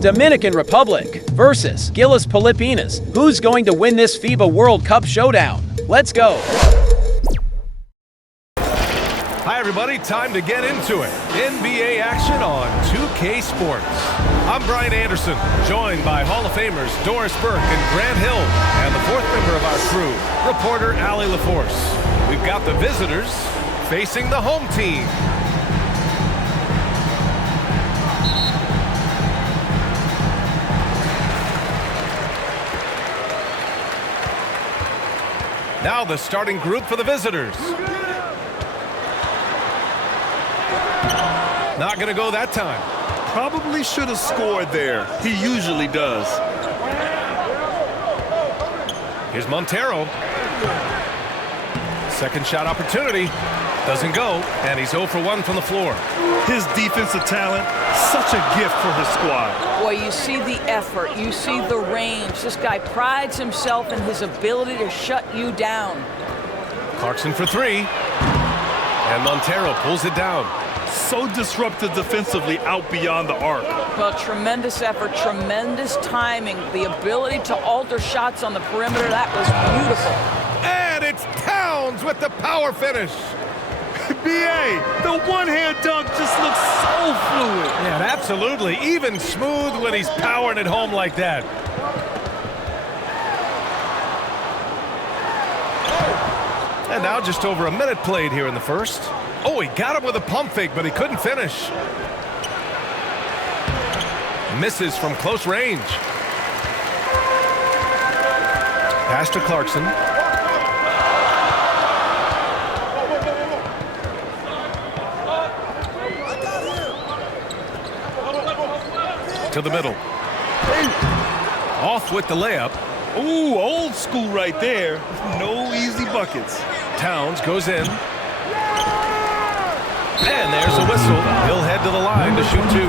Dominican Republic versus GILAS Pilipinas. Who's going to win this FIBA World Cup showdown? Let's go! Hi everybody, time to get into it. NBA action on 2K Sports. I'm Brian Anderson, joined by Hall of Famers Doris Burke and Grant Hill, and the fourth member of our crew, reporter Allie LaForce. We've got the visitors facing the home team. Now the starting group for the visitors. Not going to go that time. Probably should have scored there. He usually does. Here's Montero. Second shot opportunity. Doesn't go, and he's 0 for 1 from the floor. His defensive talent, such a gift for his squad. Boy, you see the effort, you see the range. This guy prides himself in his ability to shut you down. Clarkson for 3. And Montero pulls it down. So disruptive defensively out beyond the arc. Well, tremendous effort, tremendous timing. The ability to alter shots on the perimeter, that was beautiful. And it's Towns with the power finish. BA, the one-hand dunk just looks so fluid. Yeah, absolutely. Even smooth when he's powering it home like that. And now just over a minute played here in the first. Oh, he got him with a pump fake, but he couldn't finish. Misses from close range. Pass to Clarkson. To the middle. Off with the layup. Ooh, old school right there. No easy buckets. Towns goes in. And there's a whistle. He'll head to the line to shoot 2.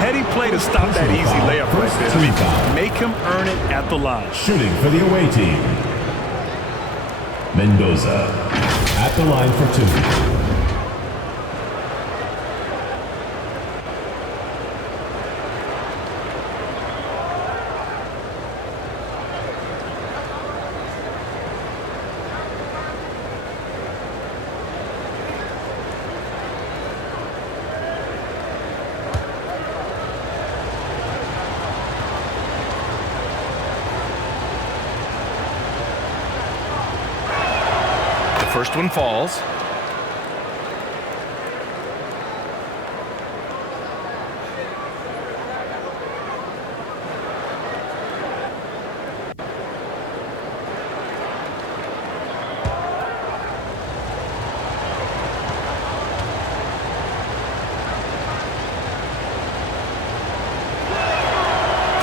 Heady play to stop that easy layup right there. Make him earn it at the line. Shooting for the away team. Mendoza at the line for 2. First one falls.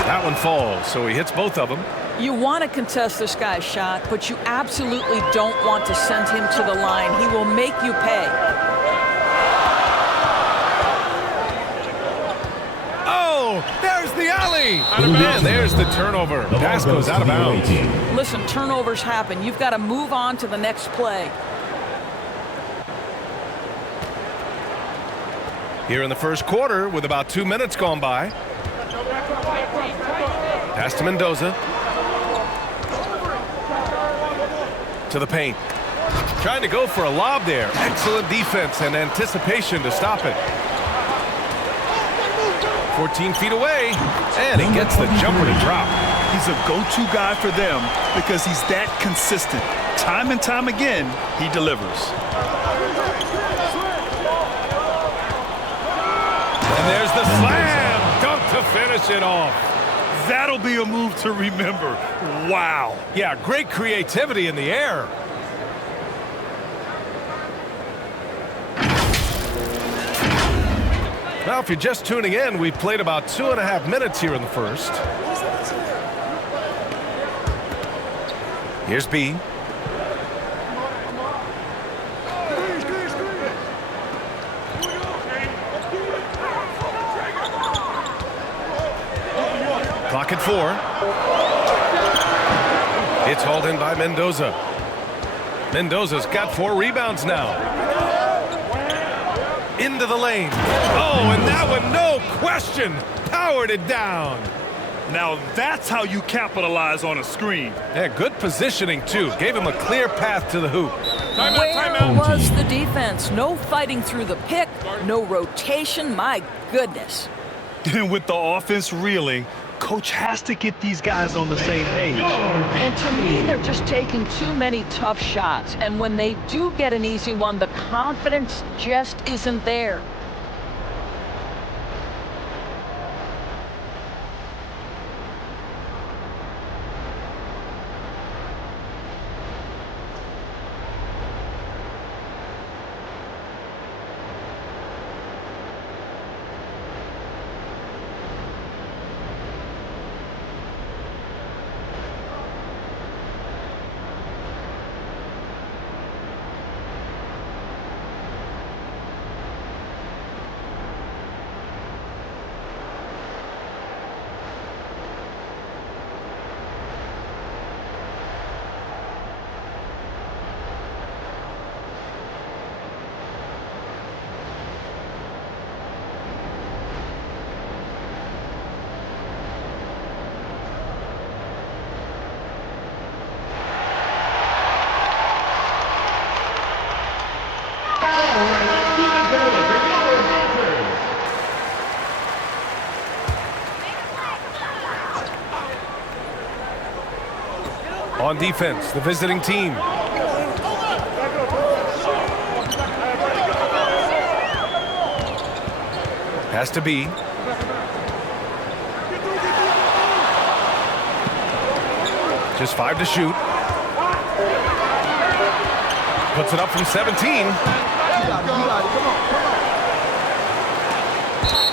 That one falls, so he hits both of them. You want to contest this guy's shot, but you absolutely don't want to send him to the line. He will make you pay. Oh, there's the alley. And there's the turnover. Pass goes out of bounds. Listen, turnovers happen. You've got to move on to the next play. Here in the first quarter with about 2 minutes gone by. Pass to Mendoza. To the paint. Trying to go for a lob there. Excellent defense and anticipation to stop it. 14 feet away, and he gets the jumper to drop. He's a go-to guy for them because he's that consistent. Time and time again, he delivers. And there's the slam dunk to finish it off. That'll be a move to remember. Wow. Yeah, great creativity in the air. Now, if you're just tuning in, we've played about 2.5 minutes here in the first. Here's B. Clock at 4. It's hauled in by Mendoza. Mendoza's got 4 rebounds now. into the lane. Oh, and that one, no question, powered it down. Now that's how you capitalize on a screen. Yeah, good positioning, too. Gave him a clear path to the hoop. Where was the defense? No fighting through the pick, no rotation. My goodness. And with the offense reeling, coach has to get these guys on the same page. And to me, they're just taking too many tough shots. And when they do get an easy one, the confidence just isn't there. On defense, the visiting team. Has to be. Just 5 to shoot. Puts it up from 17.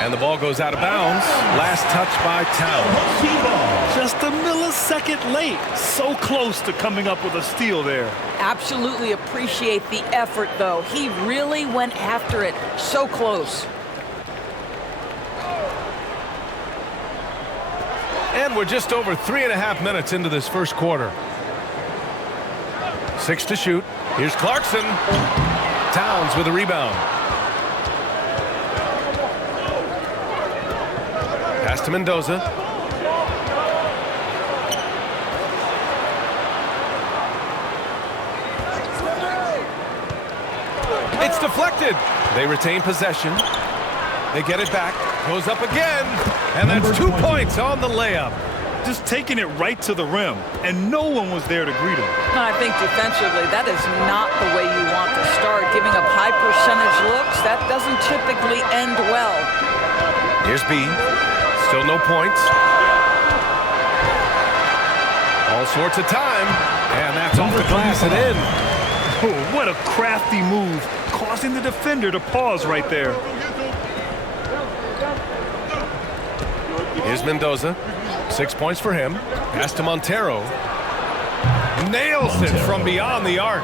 And the ball goes out of bounds. Last touch by Towns. Just a millisecond late. So close to coming up with a steal there. Absolutely appreciate the effort, though. He really went after it. So close. And we're just over 3.5 minutes into this first quarter. 6 to shoot. Here's Clarkson. Towns with a rebound. Pass to Mendoza. It's deflected. They retain possession. They get it back. Goes up again. And that's 2 points on the layup. Just taking it right to the rim, and no one was there to greet him. I think defensively, that is not the way you want to start. Giving up high percentage looks, that doesn't typically end well. Here's B. Still no points. All sorts of time. And that's off the glass and in. Oh, what a crafty move, causing the defender to pause right there. Here's Mendoza. 6 points for him. Pass to Montero. Nails it from beyond the arc.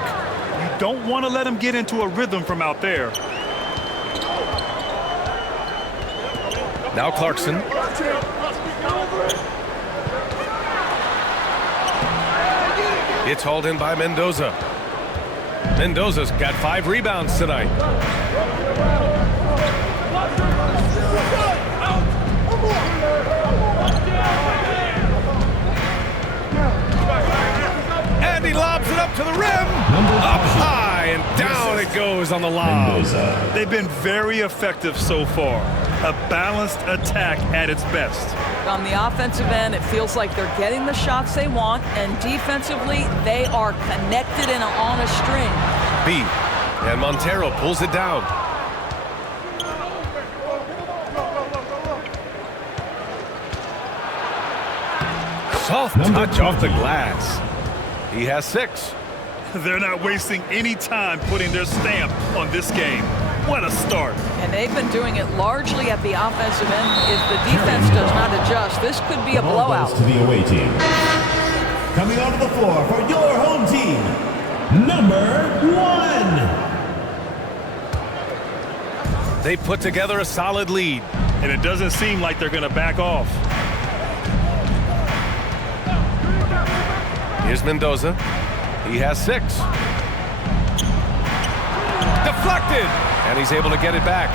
You don't want to let him get into a rhythm from out there. Now Clarkson. It's hauled in by Mendoza. Mendoza's got 5 rebounds tonight. And he lobs it up to the rim. Up high and down it goes on the lob. They've been very effective so far. A balanced attack at its best. On the offensive end, it feels like they're getting the shots they want, and defensively, they are connected and on a string. B. And Montero pulls it down. Soft touch off the glass. He has 6. They're not wasting any time putting their stamp on this game. What a start. And they've been doing it largely at the offensive end. If the defense does not adjust, this could be a blowout. To the away team. Coming onto the floor for your home team, number 1. They put together a solid lead. And it doesn't seem like they're going to back off. Here's Mendoza. He has 6. Deflected, and he's able to get it back.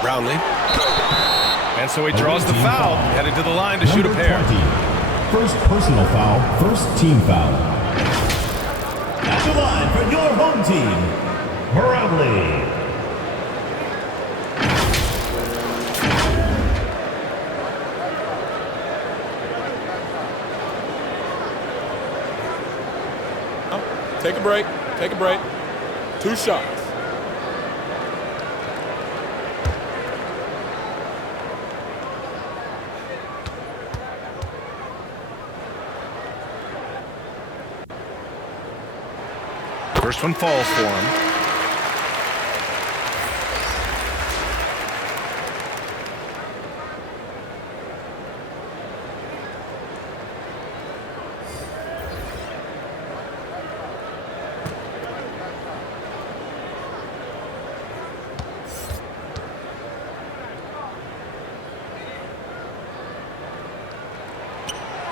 Brownlee. And so he draws the foul, headed to the line to shoot a pair. 20. First personal foul, first team foul. At the line for your home team, Grabe. Take a break. Take a break. 2 shots. First one falls for him.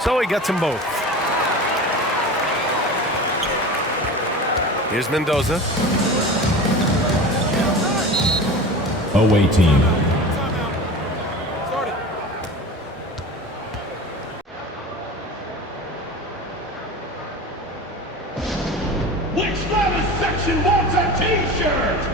So he gets them both. Here's Mendoza. Away team. Start it. Which Grabe section wants a t-shirt?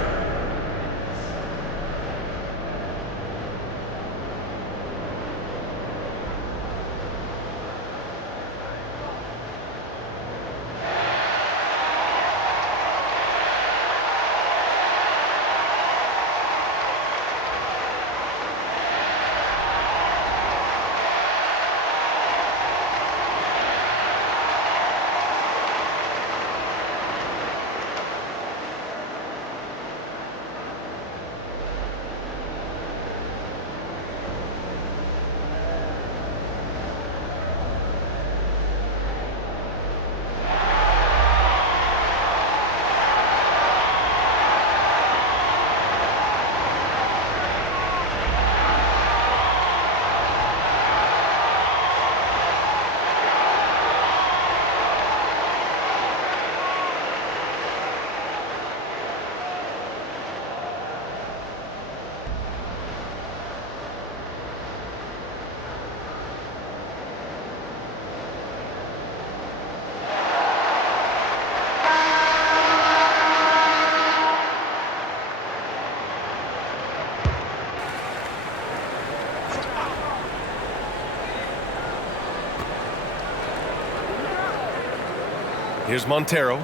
Here's Montero.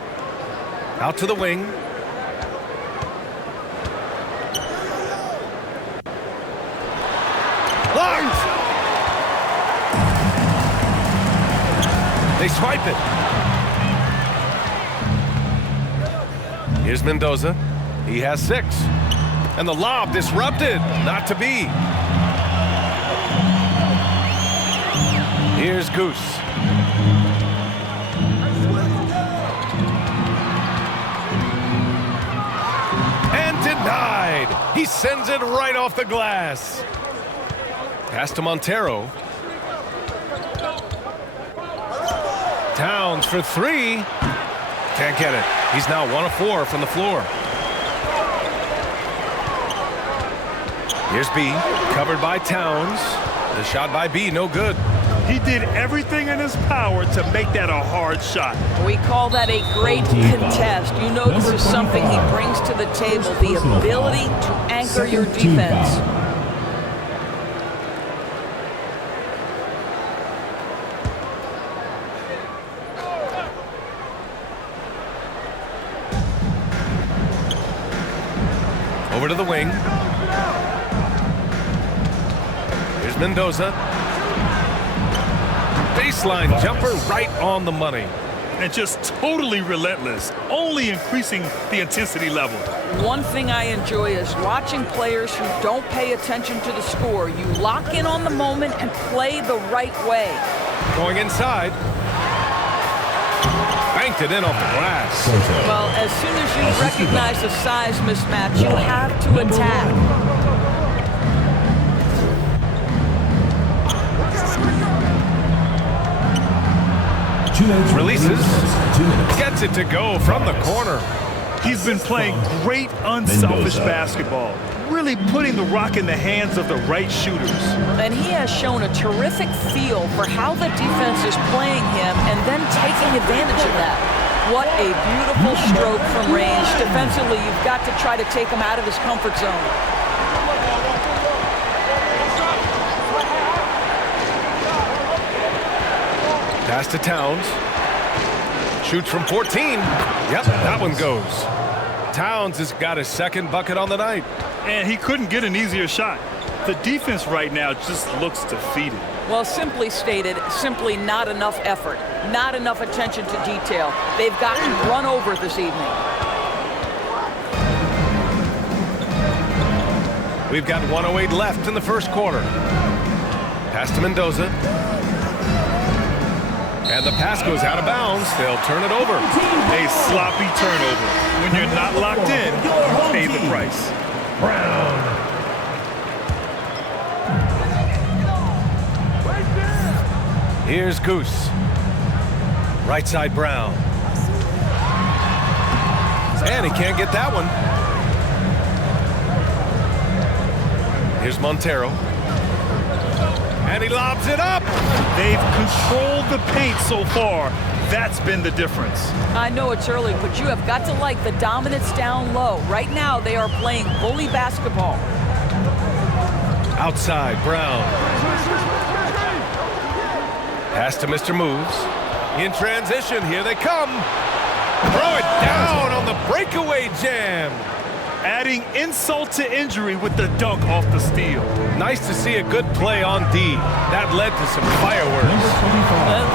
Out to the wing. Blocked! They swipe it. Here's Mendoza. He has 6. And the lob disrupted. Not to be. Here's Goose. Denied. He sends it right off the glass. Pass to Montero. Towns for 3. Can't get it. He's now 1 of 4 from the floor. Here's B. Covered by Towns. The shot by B, no good. He did everything in his power to make that a hard shot. We call that a great contest. You know this is something he brings to the table, the ability to anchor your defense. Over to the wing. Here's Mendoza. Baseline jumper right on the money. And just totally relentless, only increasing the intensity level. One thing I enjoy is watching players who don't pay attention to the score. You lock in on the moment and play the right way. Going inside. Banked it in off the glass. Well, as soon as you recognize a size mismatch, you have to attack. 2 minutes. Releases. 2 minutes. Gets it to go from the corner. He's been playing great, unselfish basketball, really putting the rock in the hands of the right shooters. And he has shown a terrific feel for how the defense is playing him and then taking advantage of that. What a beautiful stroke from range. Defensively, you've got to try to take him out of his comfort zone. Pass to Towns. Shoots from 14. Yep, that one goes. Towns has got his second bucket on the night. And he couldn't get an easier shot. The defense right now just looks defeated. Well, simply stated, simply not enough effort, not enough attention to detail. They've gotten run over this evening. We've got 1:08 left in the first quarter. Pass to Mendoza. And the pass goes out of bounds. They'll turn it over. A sloppy turnover. When you're not locked in, pay the price. Brown. Here's Goose. Right side Brown. And he can't get that one. Here's Montero. And he lobs it up. They've controlled the paint so far. That's been the difference. I know it's early, but you have got to like the dominance down low. Right now, they are playing bully basketball. Outside, Brown. Pass to Mr. Moves. In transition, here they come. Throw it down on the breakaway jam. Adding insult to injury with the dunk off the steal. Nice to see a good play on D. That led to some fireworks.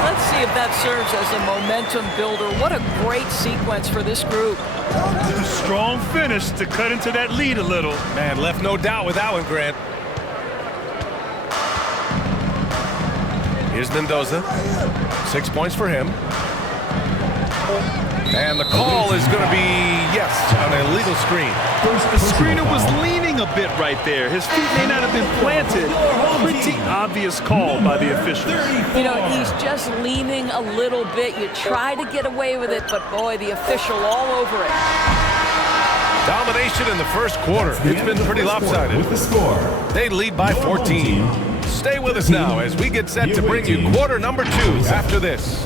Let's see if that serves as a momentum builder. What a great sequence for this group. A strong finish to cut into that lead a little. Man, left no doubt with that one, Grant. Here's Mendoza. 6 points for him. And the call is going to be, yes, an illegal screen. The screener was leaning a bit right there. His feet may not have been planted. Pretty obvious call by the officials. You know, he's just leaning a little bit. You try to get away with it, but boy, the official all over it. Domination in the first quarter. It's been pretty lopsided. With the score. They lead by 14. Stay with us now as we get set to bring you quarter number 2 after this.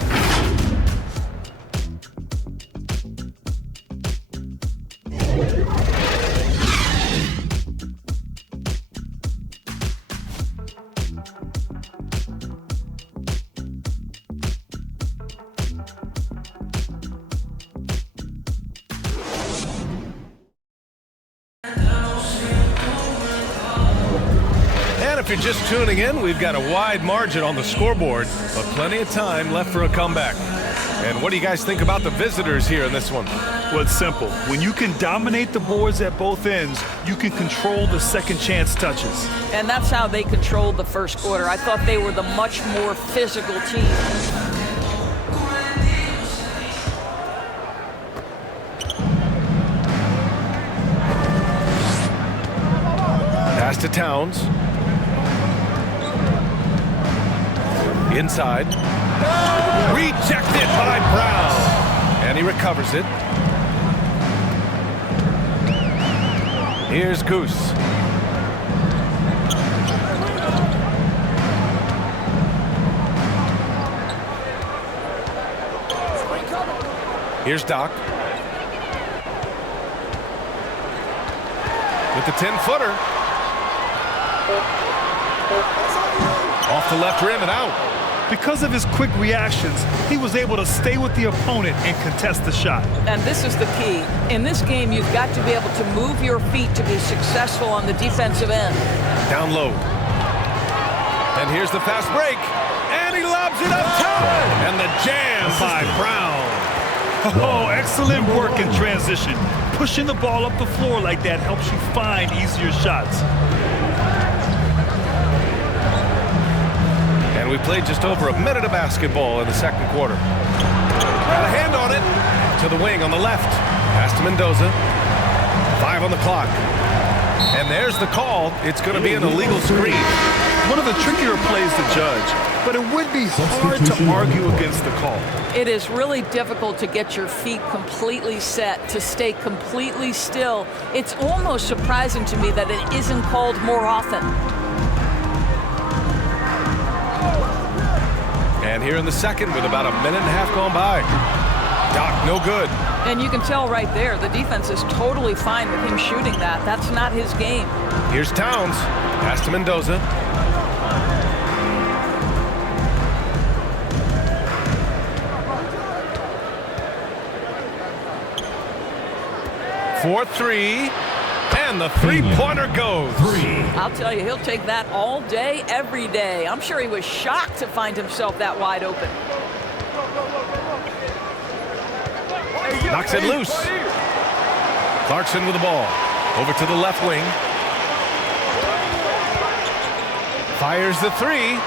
If you're just tuning in, we've got a wide margin on the scoreboard, but plenty of time left for a comeback. And what do you guys think about the visitors here in this one? Well, it's simple. When you can dominate the boards at both ends, you can control the second chance touches. And that's how they controlled the first quarter. I thought they were the much more physical team. Pass to Towns. Inside. Rejected by Brown. And he recovers it. Here's Goose. Here's Doc. With the 10-footer. Off the left rim and out. Because of his quick reactions, he was able to stay with the opponent and contest the shot. And this is the key. In this game, you've got to be able to move your feet to be successful on the defensive end. Down low. And here's the fast break. And he lobs it up top. And the jam by Brown. Oh, excellent work in transition. Pushing the ball up the floor like that helps you find easier shots. And we played just over a minute of basketball in the second quarter. Got a hand on it. To the wing on the left. Pass to Mendoza. 5 on the clock. And there's the call. It's going to be an illegal screen. One of the trickier plays to judge, but it would be hard to argue against the call. It is really difficult to get your feet completely set, to stay completely still. It's almost surprising to me that it isn't called more often. And here in the second with about a minute and a half gone by. Doc, no good. And you can tell right there, the defense is totally fine with him shooting that. That's not his game. Here's Towns. Pass to Mendoza. For three. And the three-pointer goes. I'll tell you, he'll take that all day, every day. I'm sure he was shocked to find himself that wide open. Knocks it loose. Clarkson with the ball. Over to the left wing. Fires the three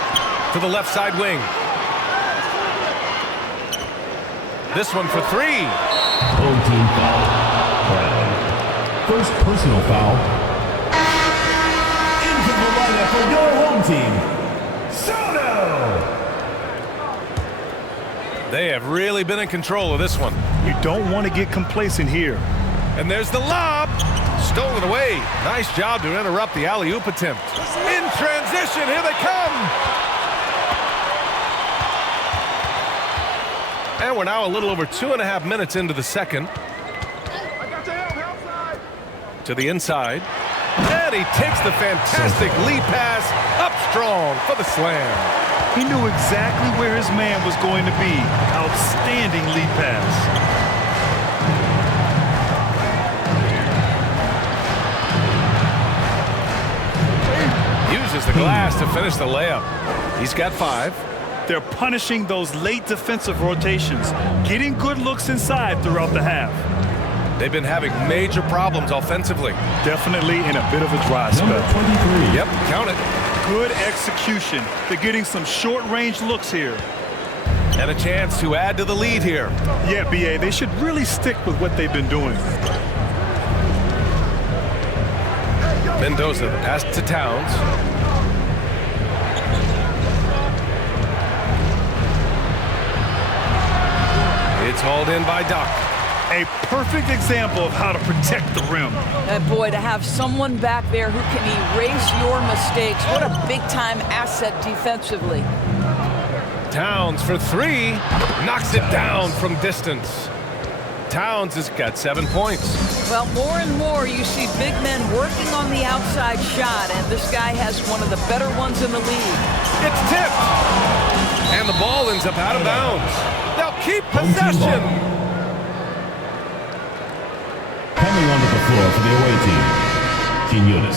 to the left side wing. This one for three. Home team foul. First personal foul. Into the lineup for your home team, Soto! They have really been in control of this one. You don't want to get complacent here. And there's the lob. Stolen away. Nice job to interrupt the alley-oop attempt. In transition, here they come. And we're now a little over 2.5 minutes into the second. To the inside. And he takes the fantastic lead pass up strong for the slam. He knew exactly where his man was going to be. Outstanding lead pass. Uses the glass to finish the layup. He's got 5. They're punishing those late defensive rotations, getting good looks inside throughout the half. They've been having major problems offensively. Definitely in a bit of a dry spell. Number 23. Yep, count it. Good execution. They're getting some short-range looks here. And a chance to add to the lead here. Yeah, BA, they should really stick with what they've been doing. Mendoza, the pass to Towns. It's hauled in by Doc. A perfect example of how to protect the rim. And boy, to have someone back there who can erase your mistakes, what a big-time asset defensively. Towns for 3. Knocks it down from distance. Towns has got 7 points. Well, more and more you see big men working on the outside shot, and this guy has one of the better ones in the league. It's tipped. And the ball ends up out of bounds. They'll keep possession. Coming onto the floor for the away team, Ginebra.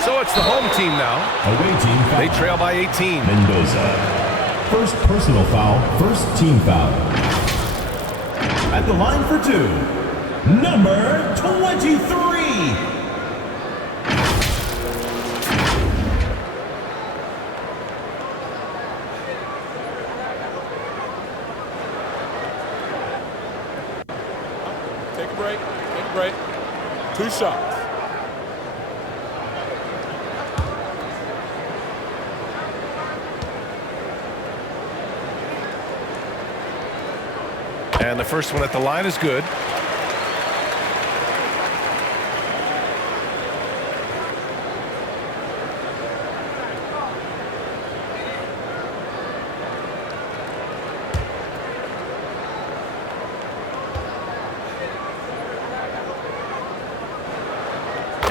So it's the home team now. Away team foul. They trail by 18. Mendoza. First personal foul, first team foul. At the line for 2. Number 23. Take a break. Take a break. 2 shots. And the first one at the line is good.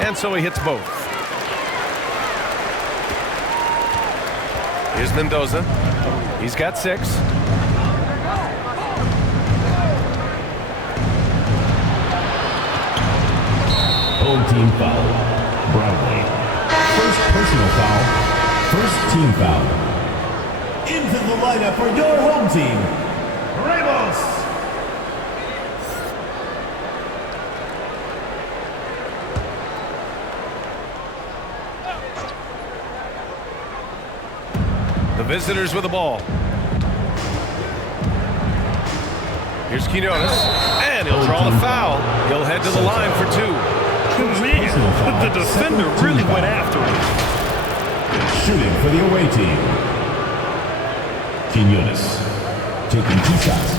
And so he hits both. Here's Mendoza. He's got 6. Home team foul. Barangay. First personal foul. First team foul. Into the lineup for your home team, Ramos. visitors with the ball. Here's Quinones, and he'll draw the foul. He'll head to the line for 2. Man, the defender really went after him. Shooting for the away team. Quinones taking 2 shots.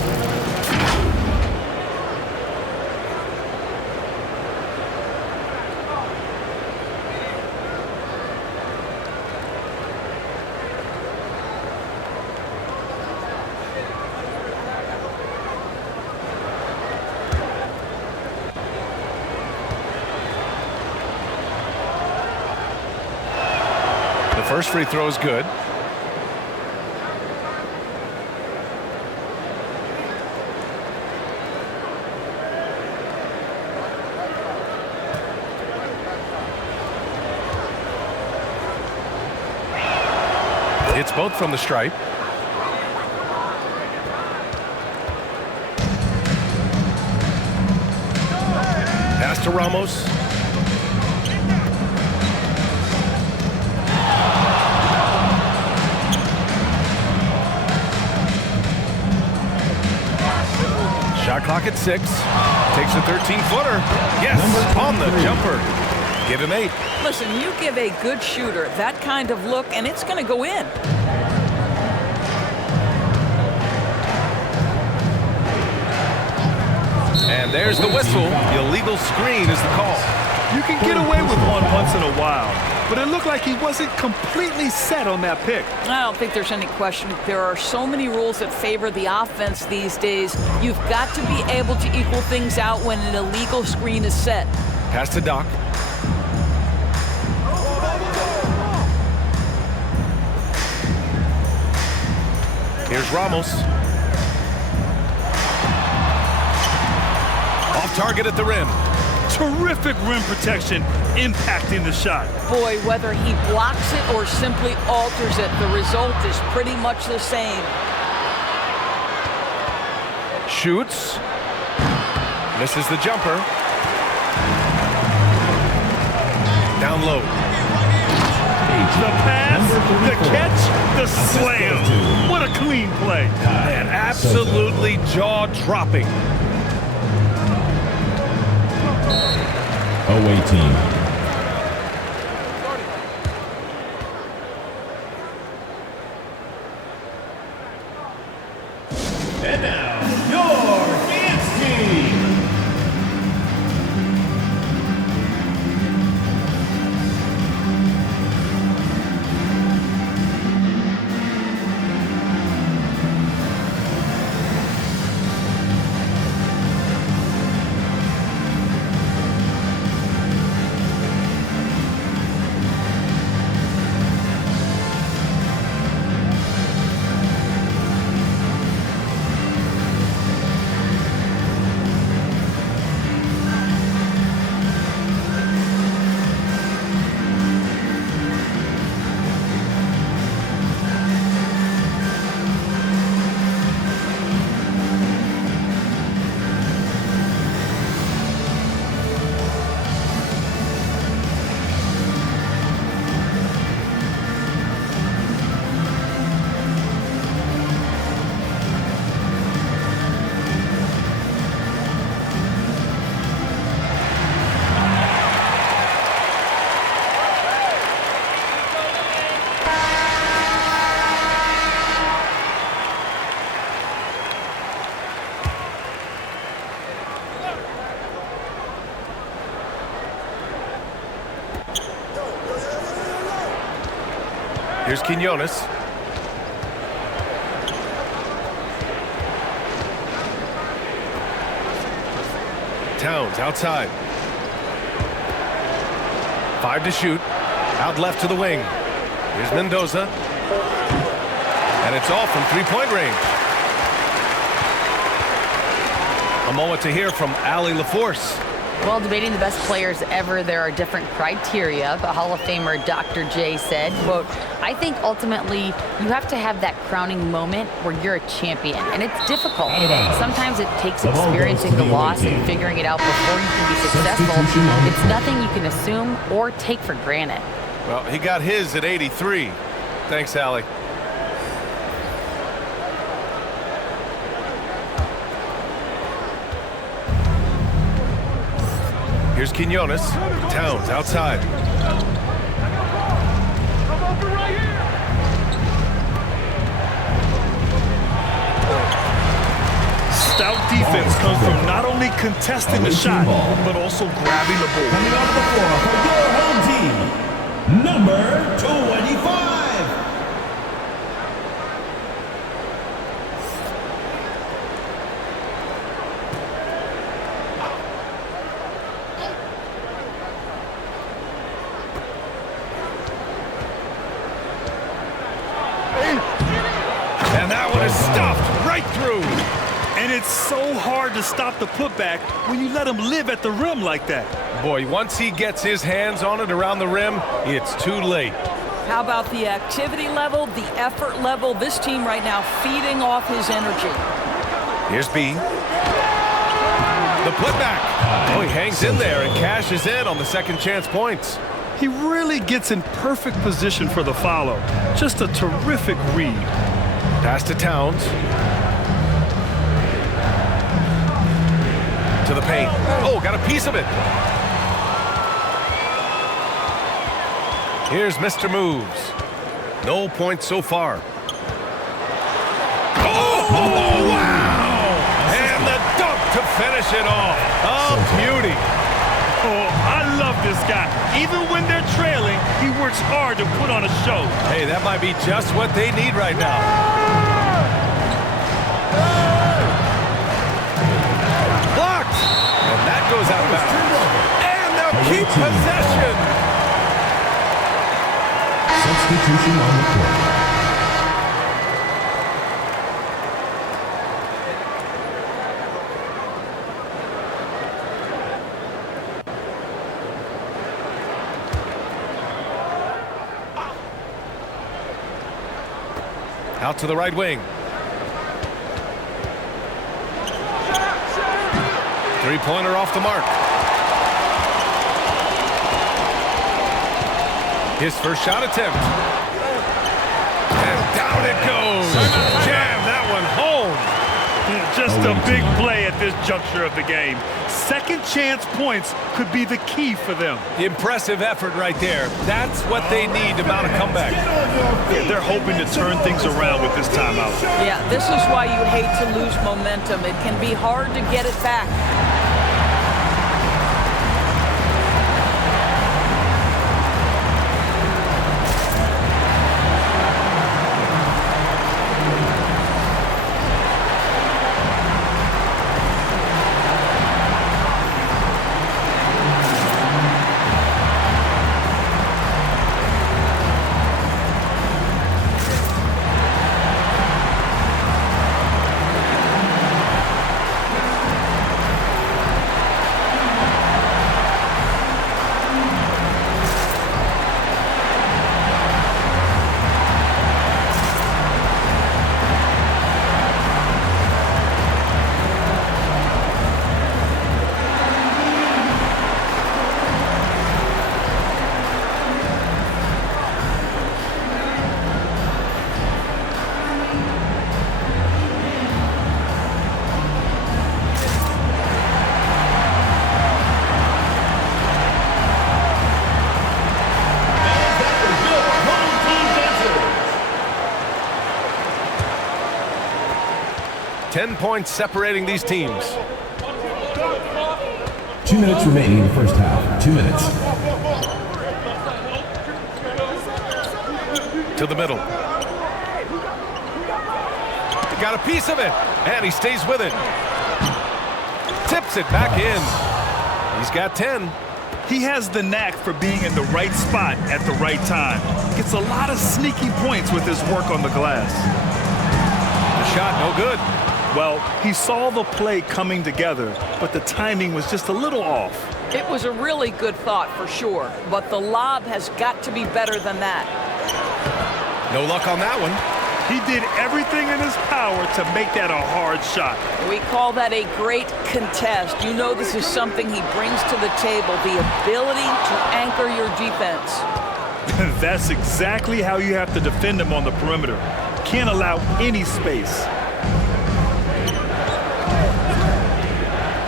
The first free throw is good. It's both from the stripe. Pass to Ramos. Shot clock at 6. Takes a 13-footer. Yes, on the jumper. Give him 8. Listen, you give a good shooter that kind of look, and it's going to go in. And there's the whistle. The illegal screen is the call. You can get away with one once in a while, but it looked like he wasn't completely set on that pick. I don't think there's any question. There are so many rules that favor the offense these days. You've got to be able to equal things out when an illegal screen is set. Pass to Doc. Here's Ramos. Off target at the rim. Terrific rim protection, impacting the shot. Boy, whether he blocks it or simply alters it, the result is pretty much the same. Shoots. Misses the jumper. Down low. The pass, the catch, the slam. What a clean play. And absolutely jaw-dropping. Away team. And now, your dance team. Here's Quinones. Towns outside. 5 to shoot. Out left to the wing. Here's Mendoza. And it's all from three-point range. A moment to hear from Allie LaForce. Well, debating the best players ever, there are different criteria, but Hall of Famer Dr. J said, quote, I think ultimately you have to have that crowning moment where you're a champion, and it's difficult. Sometimes it takes experiencing the loss and figuring it out before you can be successful. It's nothing you can assume or take for granted. Well, he got his at 83. Thanks, Allie. Here's Quinones. Towns outside. Stout defense comes from not only contesting the shot, but also grabbing the ball. Coming off the floor for your home team, number 25. And that one is stuffed right through. And it's so hard to stop the putback when you let him live at the rim like that. Boy, once he gets his hands on it around the rim, it's too late. How about the activity level, the effort level? This team right now feeding off his energy. Here's B. The putback. Oh, he hangs in there and cashes in on the second chance points. He really gets in perfect position for the follow. Just a terrific read. Pass to Towns. To the paint. Oh, got a piece of it. Here's Mr. Moves. No points so far. Oh, wow! And the dunk to finish it off. A beauty. Oh, I love this guy. Even when they're trailing, he works hard to put on a show. Hey, that might be just what they need right now. Blocked! And that goes out of bounds. And they'll keep possession. Substitution on the court. Out to the right wing. Three-pointer off the mark. His first shot attempt. And down it goes. Jam that one home. Just a big play at this juncture of the game. Second chance points could be the key for them. Impressive effort right there. That's what they need to mount a comeback. Yeah, they're hoping to turn things around with this timeout. Yeah, this is why you hate to lose momentum. It can be hard to get it back. Ten points separating these teams. 2 minutes remaining in the first half. 2 minutes. To the middle. He got a piece of it, and he stays with it. Tips it back in. He's got 10. He has the knack for being in the right spot at the right time. Gets a lot of sneaky points with his work on the glass. The shot, no good. Well, he saw the play coming together, but the timing was just a little off. It was a really good thought for sure, but the lob has got to be better than that. No luck on that one. He did everything in his power to make that a hard shot. We call that a great contest. You know this is something he brings to the table, the ability to anchor your defense. That's exactly how you have to defend him on the perimeter. Can't allow any space.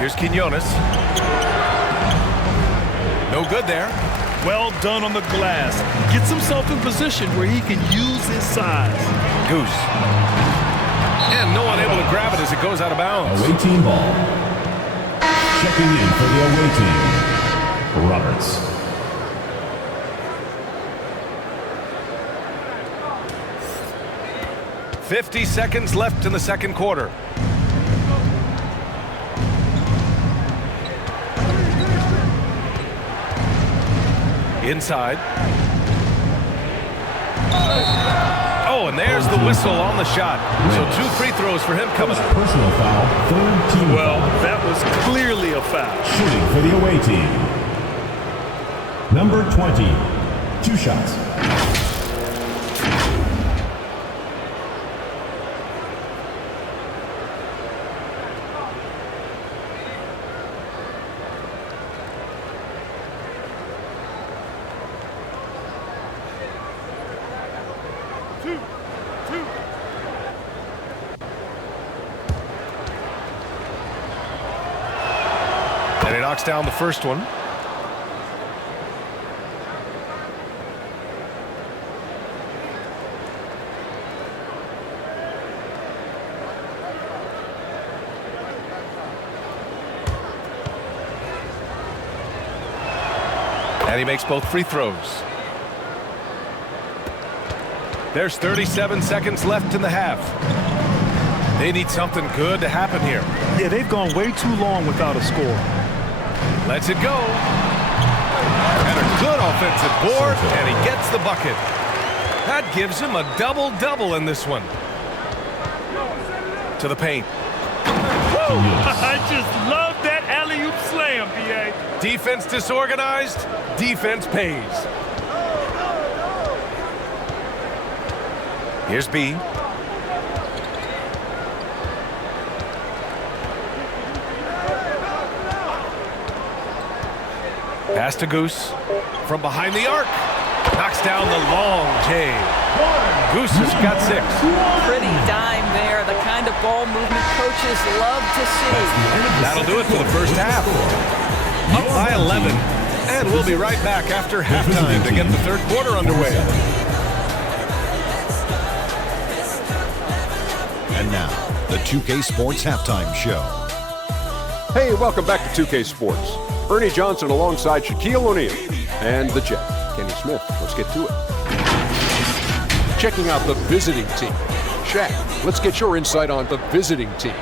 Here's Quinones. No good there. Well done on the glass. Gets himself in position where he can use his size. Goose. And no one able to grab it as it goes out of bounds. Away team ball. Checking in for the away team, Roberts. "50 seconds left in the second quarter. Inside. Oh, and there's the whistle on the shot. So 2 free throws for him coming up. Personal foul, third team Well, foul. that was clearly a foul. Shooting for the away team. Number 20, 2 shots. And he knocks down the first one. And he makes both free throws. There's 37 seconds left in the half. They need something good to happen here. Yeah, they've gone way too long without a score. Lets it go. And a good offensive board, and he gets the bucket. That gives him a double-double in this one. To the paint. Woo! I just love that alley-oop slam, B.A. Defense disorganized, defense pays. Here's B. Pass to Goose from behind the arc. Knocks down the long J. Goose has got 6. Pretty dime there, the kind of ball movement coaches love to see. That'll do it for the first half. Up by 11. And we'll be right back after halftime to get the third quarter underway. And now, the 2K Sports Halftime Show. Hey, welcome back to 2K Sports. Ernie Johnson alongside Shaquille O'Neal and the Jet, Kenny Smith. Let's get to it. Checking out the visiting team. Shaq, let's get your insight on the visiting team.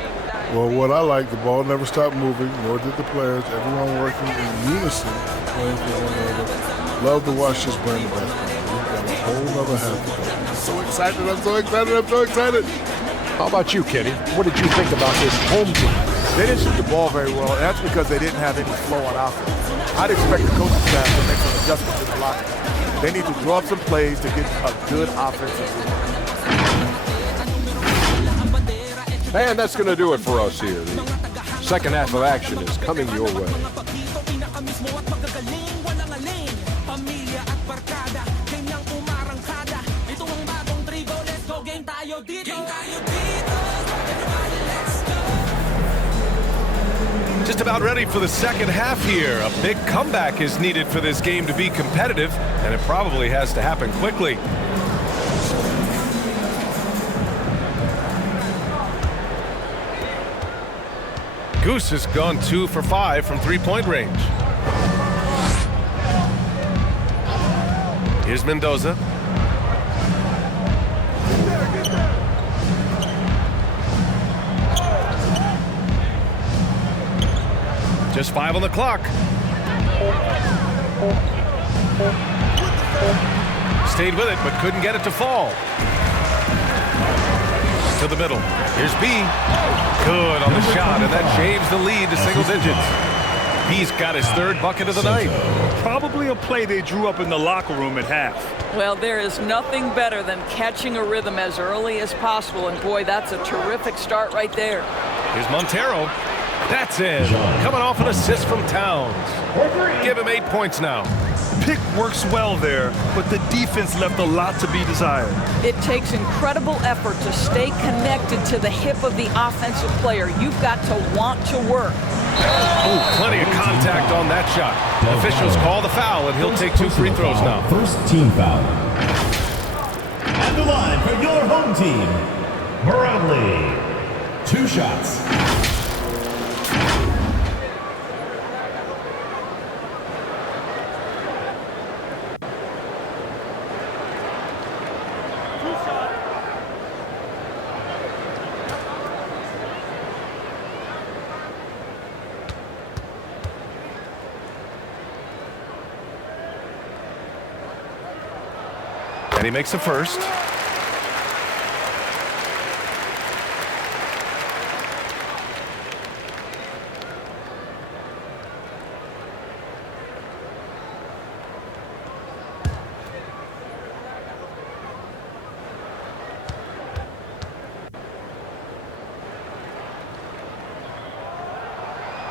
Well, what I like, the ball never stopped moving, nor did the players. Everyone working in unison, playing for one another. Love to watch this brand of basketball. We've got a whole other half to go. I'm so excited, I'm so excited, I'm so excited. How about you, Kenny? What did you think about this home team? They didn't shoot the ball very well, and that's because they didn't have any flow on offense. I'd expect the coaching staff to make some adjustments in the locker room. They need to draw up some plays to get a good offensive rebound. And that's going to do it for us here. The second half of action is coming your way. Just about ready for the second half here. A big comeback is needed for this game to be competitive, and it probably has to happen quickly. Goose has gone 2 for 5 from three-point range. Here's Mendoza. Just 5 on the clock. Stayed with it, but couldn't get it to fall. To the middle. Here's B. Good on the shot, and that shaves the lead to single digits. B's got his 3rd bucket of the night. Probably a play they drew up in the locker room at half. Well, there is nothing better than catching a rhythm as early as possible, and boy, that's a terrific start right there. Here's Montero. That's in. Coming off an assist from Towns. Give him 8 points now. pick works well there, but the defense left a lot to be desired. It takes incredible effort to stay connected to the hip of the offensive player. You've got to want to work. Oh, plenty of contact on that shot. Officials call the foul, and he'll take 2 free throws now. First team foul. At the line for your home team, Bradley. 2 shots. And he makes the first.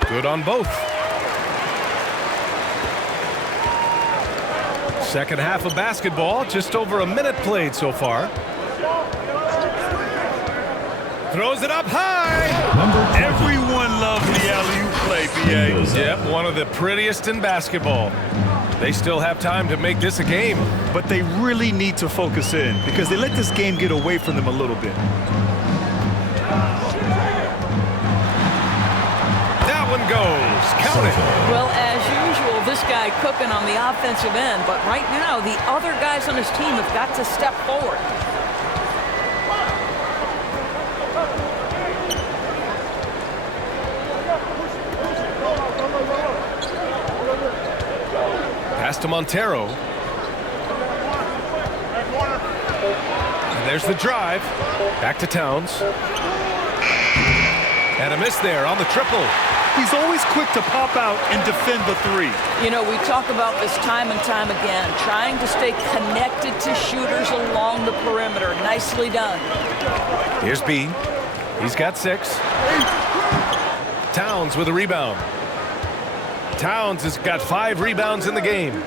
Good on both. Second half of basketball, just over a minute played so far. Throws it up high. Everyone loves the alley-oop play, BA. Yep, one of the prettiest in basketball. They still have time to make this a game. But they really need to focus in because they let this game get away from them a little bit. That one goes. Count it. Well, as usual, this guy cooking on the offensive end, but right now the other guys on his team have got to step forward. Pass to Montero. And there's the drive. Back to Towns. And a miss there on the triple. He's always quick to pop out and defend the 3. You know, we talk about this time and time again, trying to stay connected to shooters along the perimeter. Nicely done. Here's B. He's got 6. Towns with a rebound. Towns has got 5 rebounds in the game.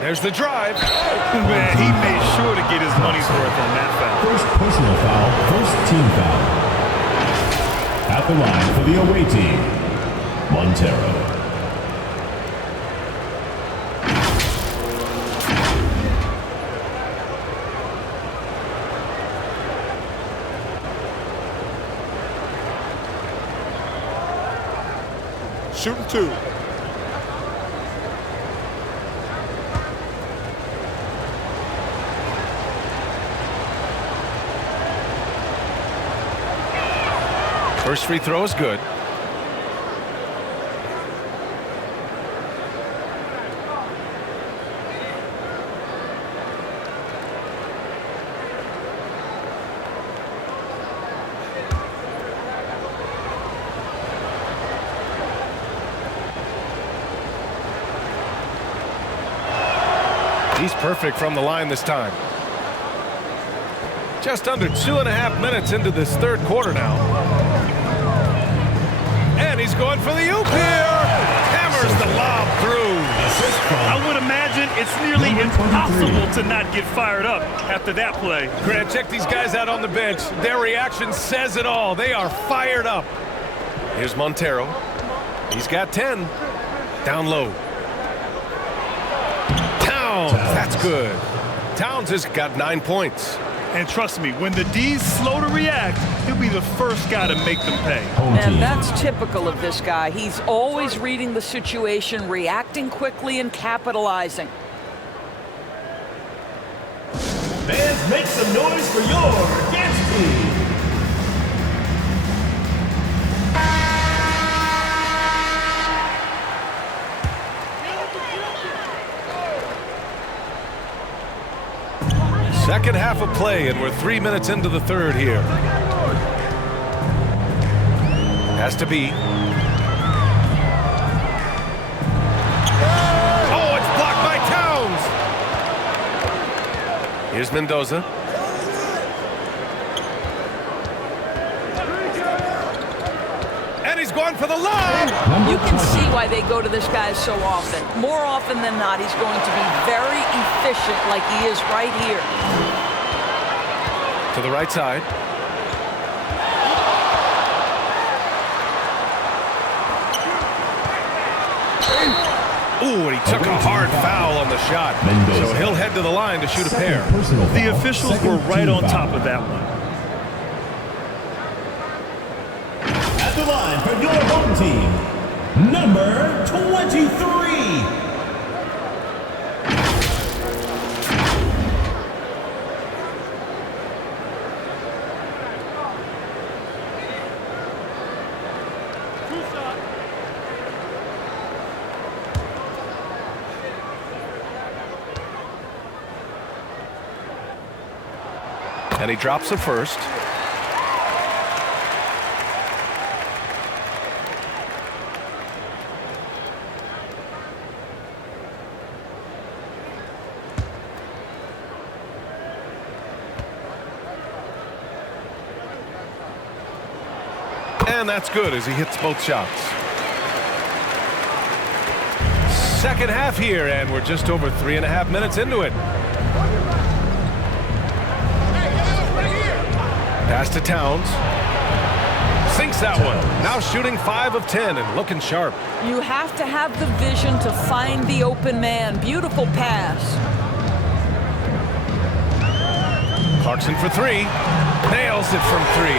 There's the drive. Man, he made sure to get his money's worth on that foul. First personal foul, first team foul. At the line for the away team, Montero. Shooting 2. First free throw is good. He's perfect from the line this time. Just under 2.5 minutes into this third quarter now. And he's going for the oop here. Hammers the lob through. I would imagine it's nearly impossible to not get fired up after that play. Grant, check these guys out on the bench. Their reaction says it all. They are fired up. Here's Montero. He's got 10. Down low. Towns, that's good. Towns has got 9 points. And trust me, when the D's slow to react, he'll be the first guy to make them pay. And that's typical of this guy. He's always reading the situation, reacting quickly, and capitalizing. Fans, make some noise for your dance team. Second half of play, and we're 3 minutes into the third here. Has to be. Oh, it's blocked by Towns. Here's Mendoza. And he's going for the lob. You can see why they go to this guy so often. More often than not, he's going to be very efficient like he is right here. To the right side. Ooh, and he took a hard foul on the shot. So he'll head to the line to shoot a pair. The officials were right on top of that one. At the line for your home team, number 23. And he drops the first. And that's good as he hits both shots. Second half here, and we're just over 3.5 minutes into it. Pass to Towns. Sinks that one. Now shooting 5 of 10 and looking sharp. You have to have the vision to find the open man. Beautiful pass. Clarkson for 3. Nails it from 3.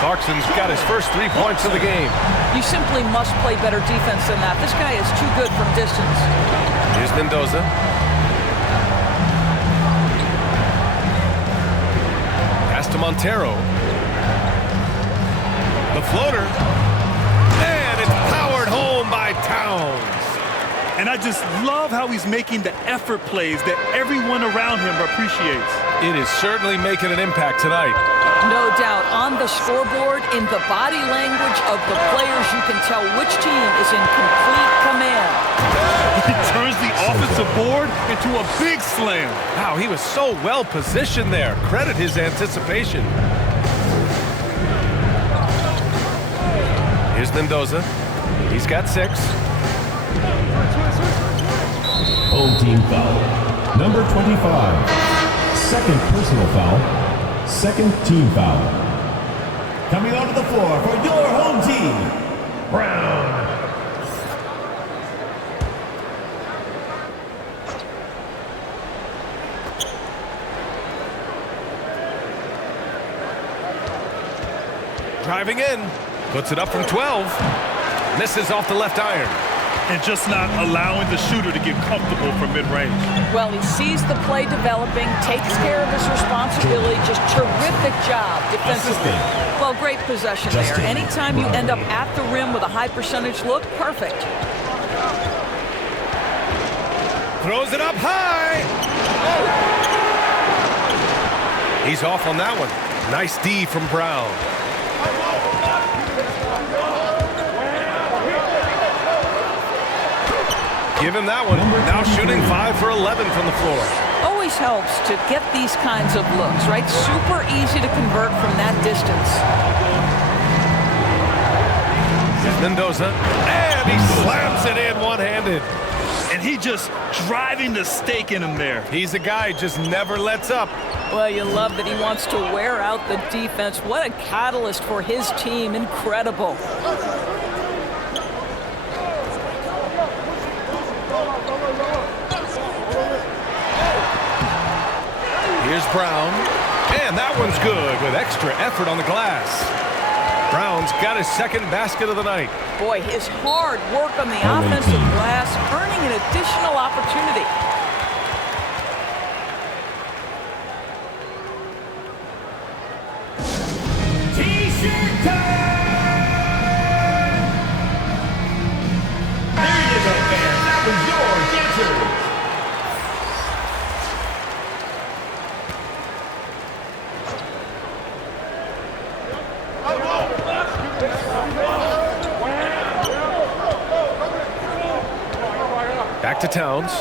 Clarkson's got his first 3 points of the game. You simply must play better defense than that. This guy is too good from distance. Here's Mendoza. Pass to Montero. The floater. And it's powered home by Towns. And I just love how he's making the effort plays that everyone around him appreciates. It is certainly making an impact tonight. No doubt. On the scoreboard, in the body language of the players, you can tell which team is in complete command. He turns the offensive board into a big slam. Wow, he was so well positioned there. Credit his anticipation. Here's Mendoza. He's got 6. Home team foul. Number 25. Second personal foul. Second team foul. Coming onto the floor for your home team, Brown. Driving in. Puts it up from 12. Misses off the left iron. And just not allowing the shooter to get comfortable from mid-range. Well, he sees the play developing, takes care of his responsibility. Just terrific job defensively. Well, great possession there. Anytime you end up at the rim with a high percentage look, perfect. Throws it up high. He's off on that one. Nice D from Brown. Give him that one. Now shooting 5 for 11 from the floor. Always helps to get these kinds of looks, right? Super easy to convert from that distance. Mendoza, and he slams it in one-handed. And he just driving the stake in him there. He's a guy who just never lets up. Well, you love that he wants to wear out the defense. What a catalyst for his team. Incredible. Here's Brown, and that one's good with extra effort on the glass. Brown's got his second basket of the night. Boy, his hard work on the offensive glass, earning an additional opportunity. T-shirt time! There you go, fans. That was your answer. Back to Towns.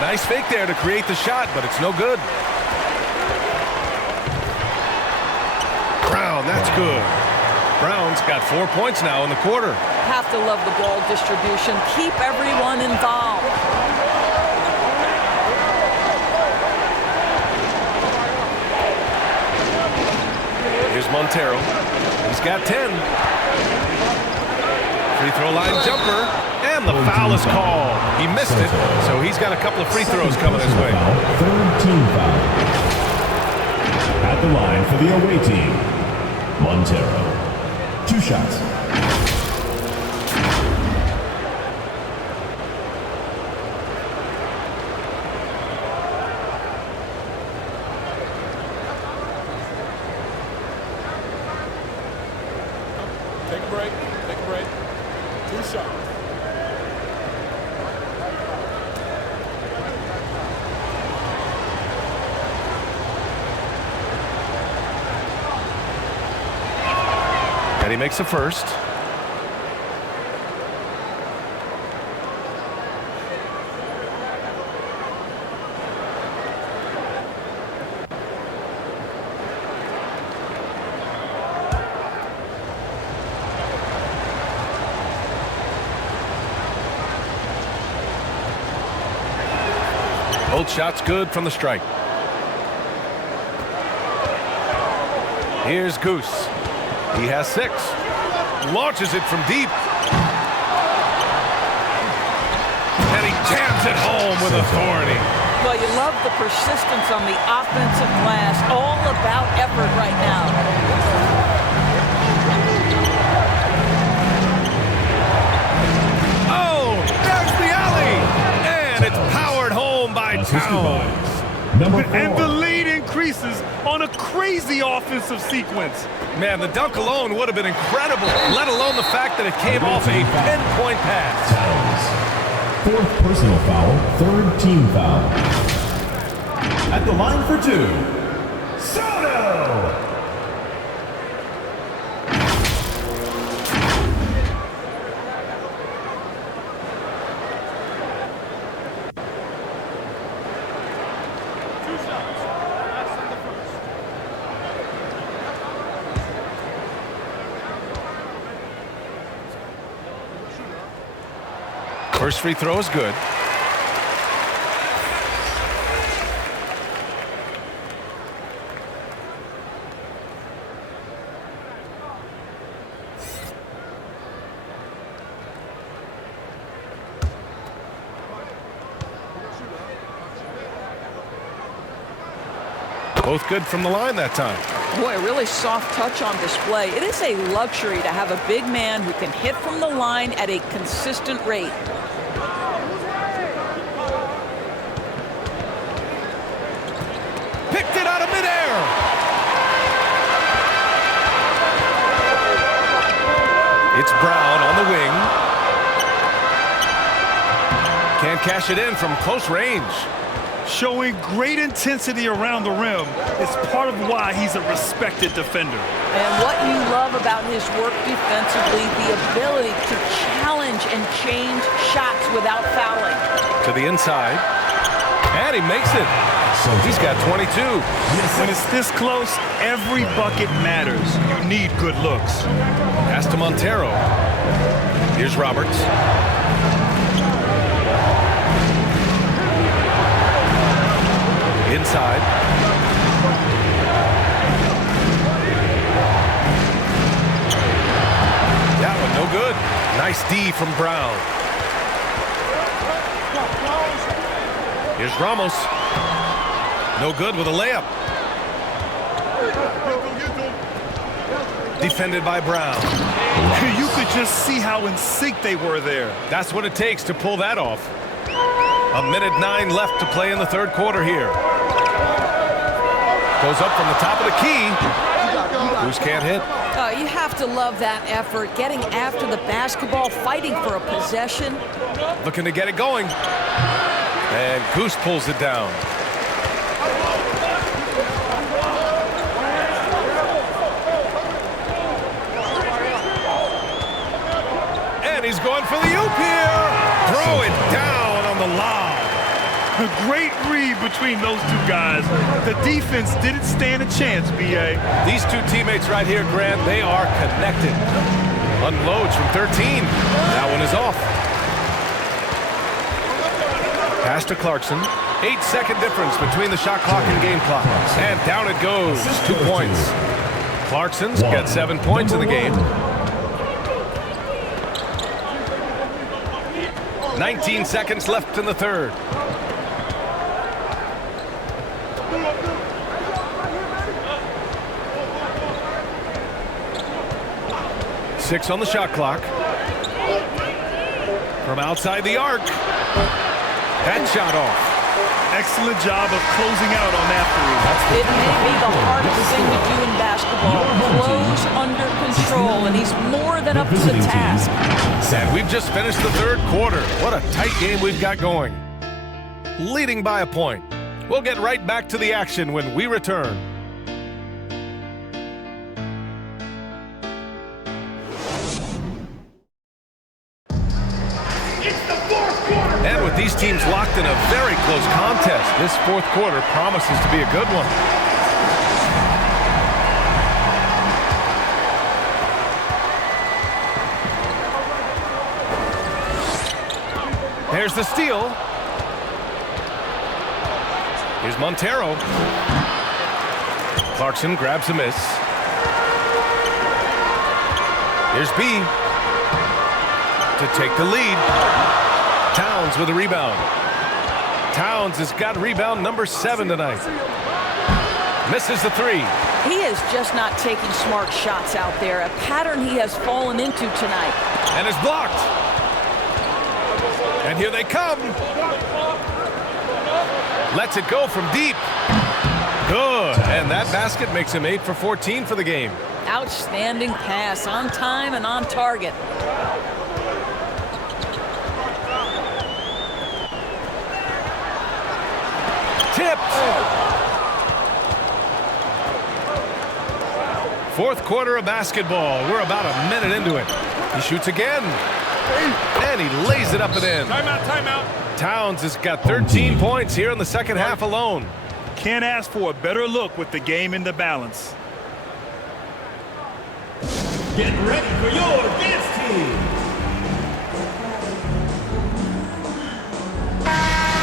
Nice fake there to create the shot, but it's no good. and that's good. Brown's got 4 points now in the quarter. Have to love the ball distribution. Keep everyone involved. Here's Montero. He's got 10. Free throw line jumper. And the foul is called. He missed it, so he's got a couple of free throws coming his way. Third team foul. At the line for the away team, Montero. 2 shots. Take a break. Take a break. 2 shots. And he makes the first. Both shots good from the strike. Here's Goose. He has 6. Launches it from deep. And he jams it home with authority. Well, you love the persistence on the offensive glass. All about effort right now. Oh, there's the alley. And it's powered home by Towns. Number 4. And the lead increases on a crazy offensive sequence. Man, the dunk alone would have been incredible, let alone the fact that it came off a 10-point pass. Towns. 4th personal foul, 3rd team foul. At the line for 2, Soto! First free throw is good. Both good from the line that time. Boy, a really soft touch on display. It is a luxury to have a big man who can hit from the line at a consistent rate. Picked it out of midair. It's Brown on the wing. Can't cash it in from close range. Showing great intensity around the rim is part of why he's a respected defender. And what you love about his work defensively, the ability to challenge and change shots without fouling. To the inside. And he makes it. He's got 22. When it's this close, every bucket matters. You need good looks. Pass to Montero. Here's Roberts. Inside. That one no good. Nice D from Brown. Here's Ramos. No good with a layup. Defended by Brown. You could just see how in sync they were there. That's what it takes to pull that off. 1:09 left to play in the third quarter here. Goes up from the top of the key. Goose can't hit. You have to love that effort, getting after the basketball, fighting for a possession. Looking to get it going. And Goose pulls it down. And he's going for the oop here. Throw it down on the lob. A great read between those two guys. The defense didn't stand a chance, B.A. These two teammates right here, Grant, they are connected. Unloads from 13. That one is off. Pass to Clarkson. 8-second difference between the shot clock and game clock. And down it goes. 2 points. Clarkson's got 7 points in the game. 19 seconds left in the third. Six on the shot clock. From outside the arc. That shot off. Excellent job of closing out on that three. It may be the hardest thing to do in basketball. Close under control, and he's more than up to the task. And we've just finished the third quarter. What a tight game we've got going. Leading by a point. We'll get right back to the action when we return. And with these teams locked in a very close contest, this fourth quarter promises to be a good one. There's the steal. Here's Montero. Clarkson grabs a miss. Here's B to take the lead. Towns with a rebound. Towns has got rebound number 7 tonight. Misses the three. He is just not taking smart shots out there, a pattern he has fallen into tonight. And is blocked. And here they come. Lets it go from deep. Good. And that basket makes him 8 for 14 for the game. Outstanding pass, on time and on target. Tipped. Fourth quarter of basketball. We're about a minute into it. He shoots again. And he lays it up and in. Timeout, timeout. Towns has got 13 points here in the second half alone. Can't ask for a better look with the game in the balance. Get ready for your dance team.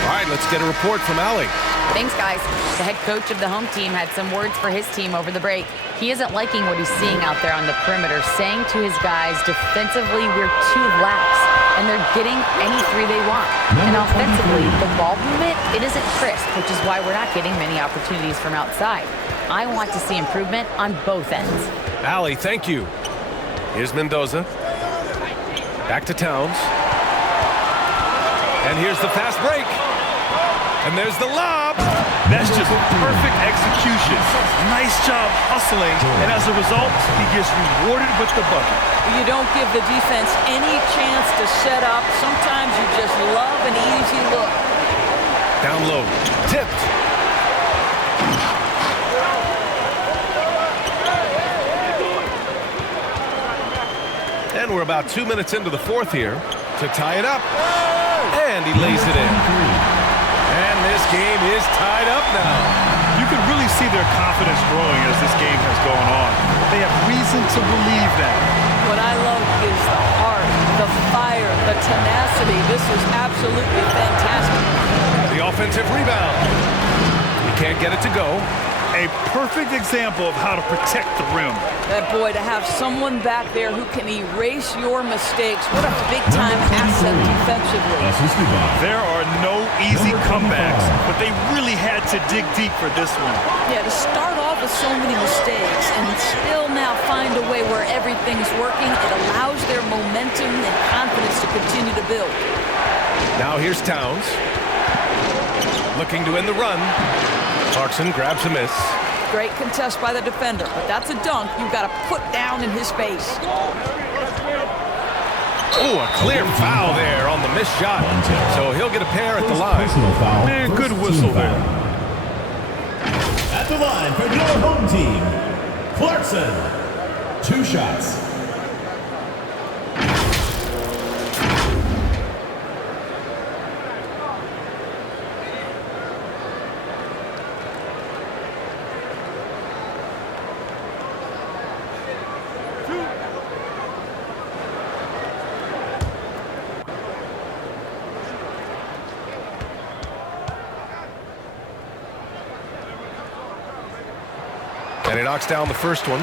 All right, let's get a report from Allie. Thanks, guys. The head coach of the home team had some words for his team over the break. He isn't liking what he's seeing out there on the perimeter, saying to his guys, defensively, we're too lax, and they're getting any three they want. And offensively, the ball movement, it isn't crisp, which is why we're not getting many opportunities from outside. I want to see improvement on both ends. Allie, thank you. Here's Mendoza. Back to Towns. And here's the fast break. And there's the lob. That's just perfect execution. Nice job hustling, and as a result, he gets rewarded with the bucket. You don't give the defense any chance to set up. Sometimes you just love an easy look. Down low. Tipped. And we're about 2 minutes into the fourth here to tie it up. And he lays it in. And this game is tied up now. You can really see their confidence growing as this game has gone on. They have reason to believe that. What I love is the heart, the fire, the tenacity. This is absolutely fantastic. The offensive rebound. He can't get it to go. A perfect example of how to protect the rim. That boy, to have someone back there who can erase your mistakes. What a big-time asset defensively. There are no easy comebacks, but they really had to dig deep for this one. Yeah, to start off with so many mistakes and still now find a way where everything's working, it allows their momentum and confidence to continue to build. Now here's Towns. Looking to end the run. Clarkson grabs a miss. Great contest by the defender, but that's a dunk you've got to put down in his face. Oh, a clear foul there on the missed shot. So he'll get a pair at the line. And good whistle there. At the line for your home team, Clarkson. 2 shots. And he knocks down the first one.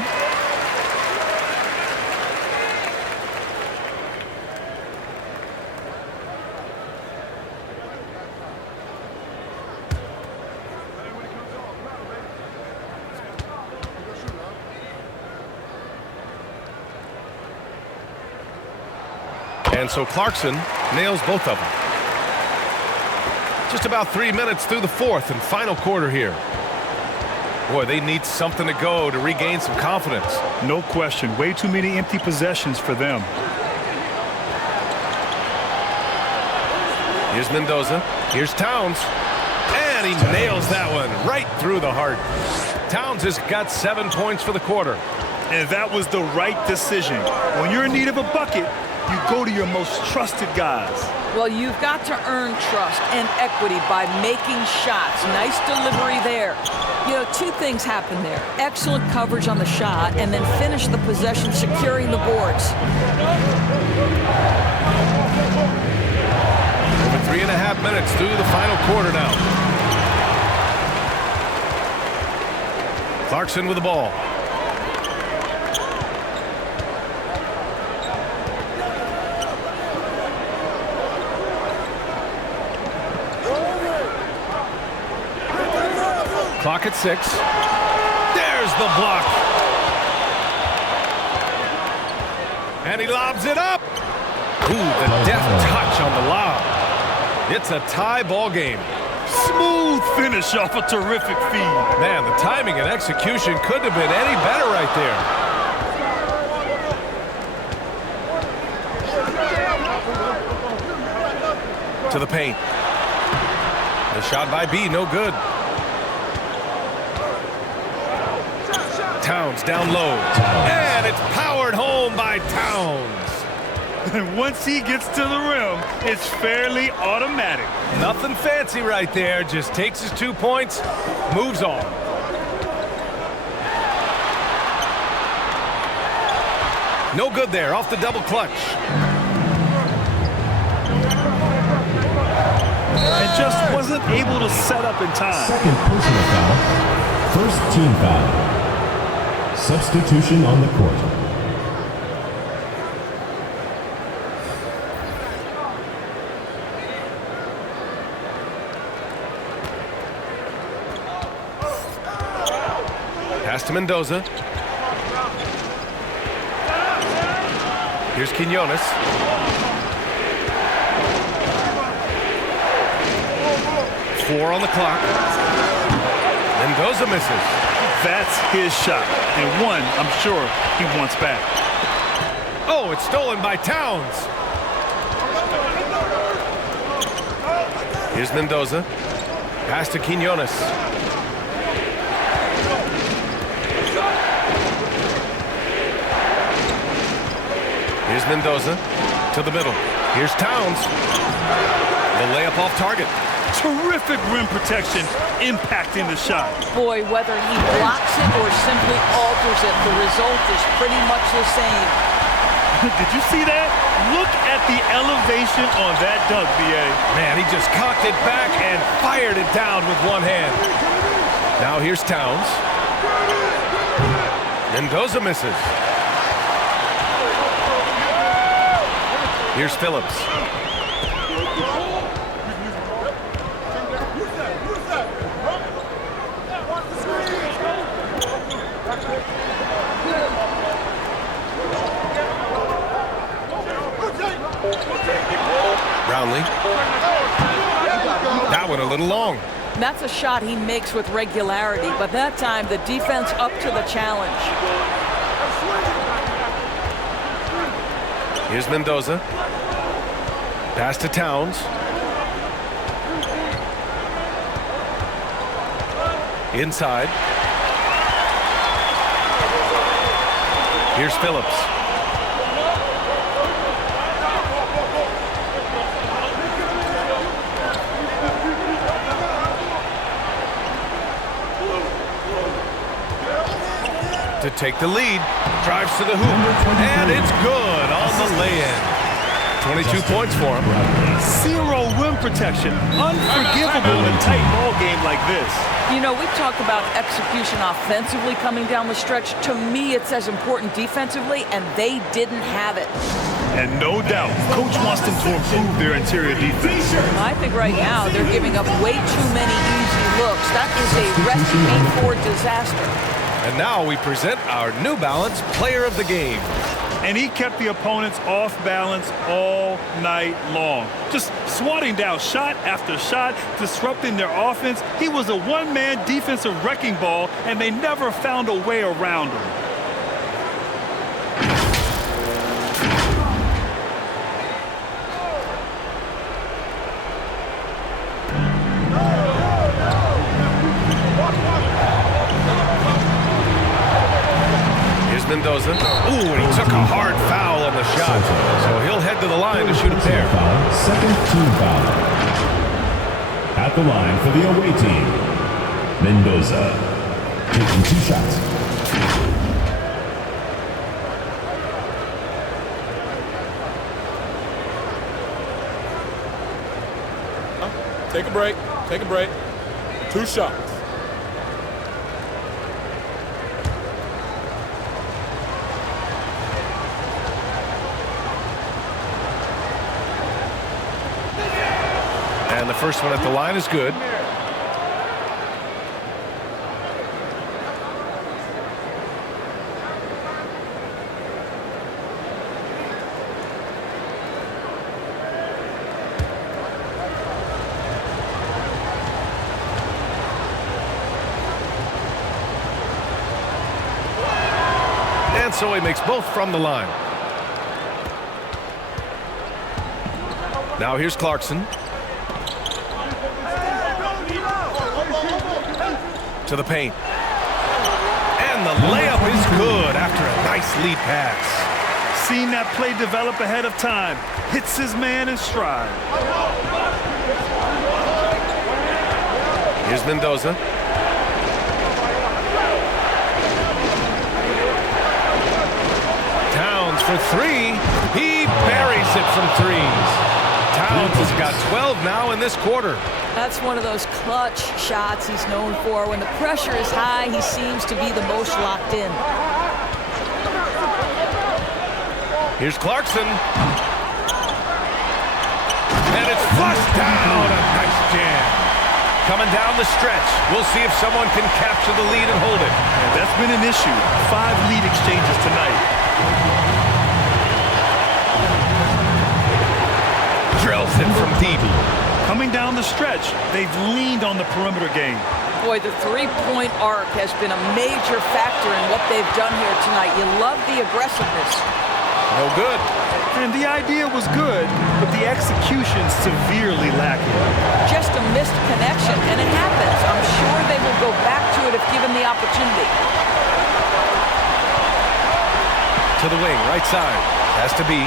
And so Clarkson nails both of them. Just about 3 minutes through the fourth and final quarter here. Boy, they need something to go to regain some confidence. No question. Way too many empty possessions for them. Here's Mendoza. Here's Towns. And he nails that one right through the heart. Towns has got 7 points for the quarter. And that was the right decision. When you're in need of a bucket, you go to your most trusted guys. Well, you've got to earn trust and equity by making shots. Nice delivery there. You know, two things happen there. Excellent coverage on the shot, and then finish the possession securing the boards. Over 3.5 minutes through the final quarter now. Clarkson with the ball. Clock at 6. There's the block. And he lobs it up. Ooh, the deft touch on the lob. It's a tie ball game. Smooth finish off a terrific feed. Man, the timing and execution couldn't have been any better right there. To the paint. The shot by B, no good. Towns down low. And it's powered home by Towns. And once he gets to the rim, it's fairly automatic. Nothing fancy right there. Just takes his 2 points, moves on. No good there, off the double clutch. And just wasn't able to set up in time. Second personal foul. First team foul. Substitution on the court. Pass to Mendoza. Here's Quinones. Four on the clock. Mendoza misses. That's his shot, and one I'm sure he wants back. Oh, it's stolen by Towns. Here's Mendoza. Pass to Quinones. Here's Mendoza to the middle. Here's Towns. The layup off target. Terrific rim protection, impacting the shot. Boy, whether he blocks it or simply alters it, the result is pretty much the same. Did you see that? Look at the elevation on that dunk, BA. Man, he just cocked it back and fired it down with one hand. Now here's Towns. Mendoza misses. Here's Phillips. Brownlee. That one a little long. That's a shot he makes with regularity, but that time the defense up to the challenge. Here's Mendoza. Pass to Towns. Inside. Here's Phillips. To take the lead, drives to the hoop, and it's good on the lay-in. 22 points for him. Zero rim protection. Unforgivable in a tight ball game like this. You know, we talk about execution offensively coming down the stretch. To me, it's as important defensively, and they didn't have it. And no doubt, Coach wants them to improve their interior defense. I think right now they're giving up way too many easy looks. That is a recipe for disaster. And now we present our New Balance Player of the Game. And he kept the opponents off balance all night long. Just swatting down shot after shot, disrupting their offense. He was a one-man defensive wrecking ball, and they never found a way around him. Mendoza. Ooh, and he took a hard foul on the shot. So he'll head to the line to shoot a pair. Second team foul. At the line for the away team, Mendoza. Taking 2 shots. Take a break. Take a break. 2 shots. And the first one at the line is good. And so he makes both from the line. Now here's Clarkson. To the paint. And the layup is good after a nice lead pass. Seen that play develop ahead of time. Hits his man in stride. Here's Mendoza. Towns for 3. He buries it from 3. Towns has got 12 now in this quarter. That's one of those clutch shots he's known for. When the pressure is high, he seems to be the most locked in. Here's Clarkson. And it's flushed down. A nice jam. Coming down the stretch. We'll see if someone can capture the lead and hold it. And that's been an issue. 5 lead exchanges tonight. Drills it from deep. Coming down the stretch, they've leaned on the perimeter game. Boy, the three-point arc has been a major factor in what they've done here tonight. You love the aggressiveness. No good. And the idea was good, but the execution severely lacking. Just a missed connection, and it happens. I'm sure they will go back to it if given the opportunity. To the wing, right side. Has to be.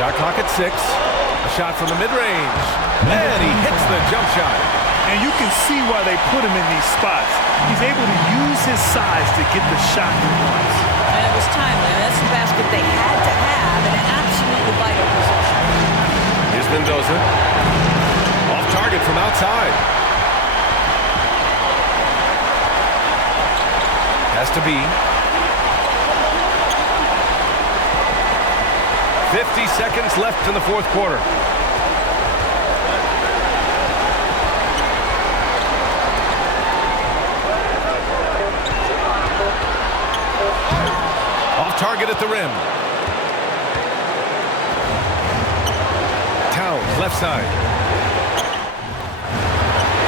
Shot clock at 6. A shot from the mid-range. And he hits the jump shot. And you can see why they put him in these spots. He's able to use his size to get the shot he wants. And it was timely. That's the basket they had to have in an absolutely vital position. Here's Mendoza. Off target from outside. Has to be. 50 seconds left in the fourth quarter. Off target at the rim. Towns, left side.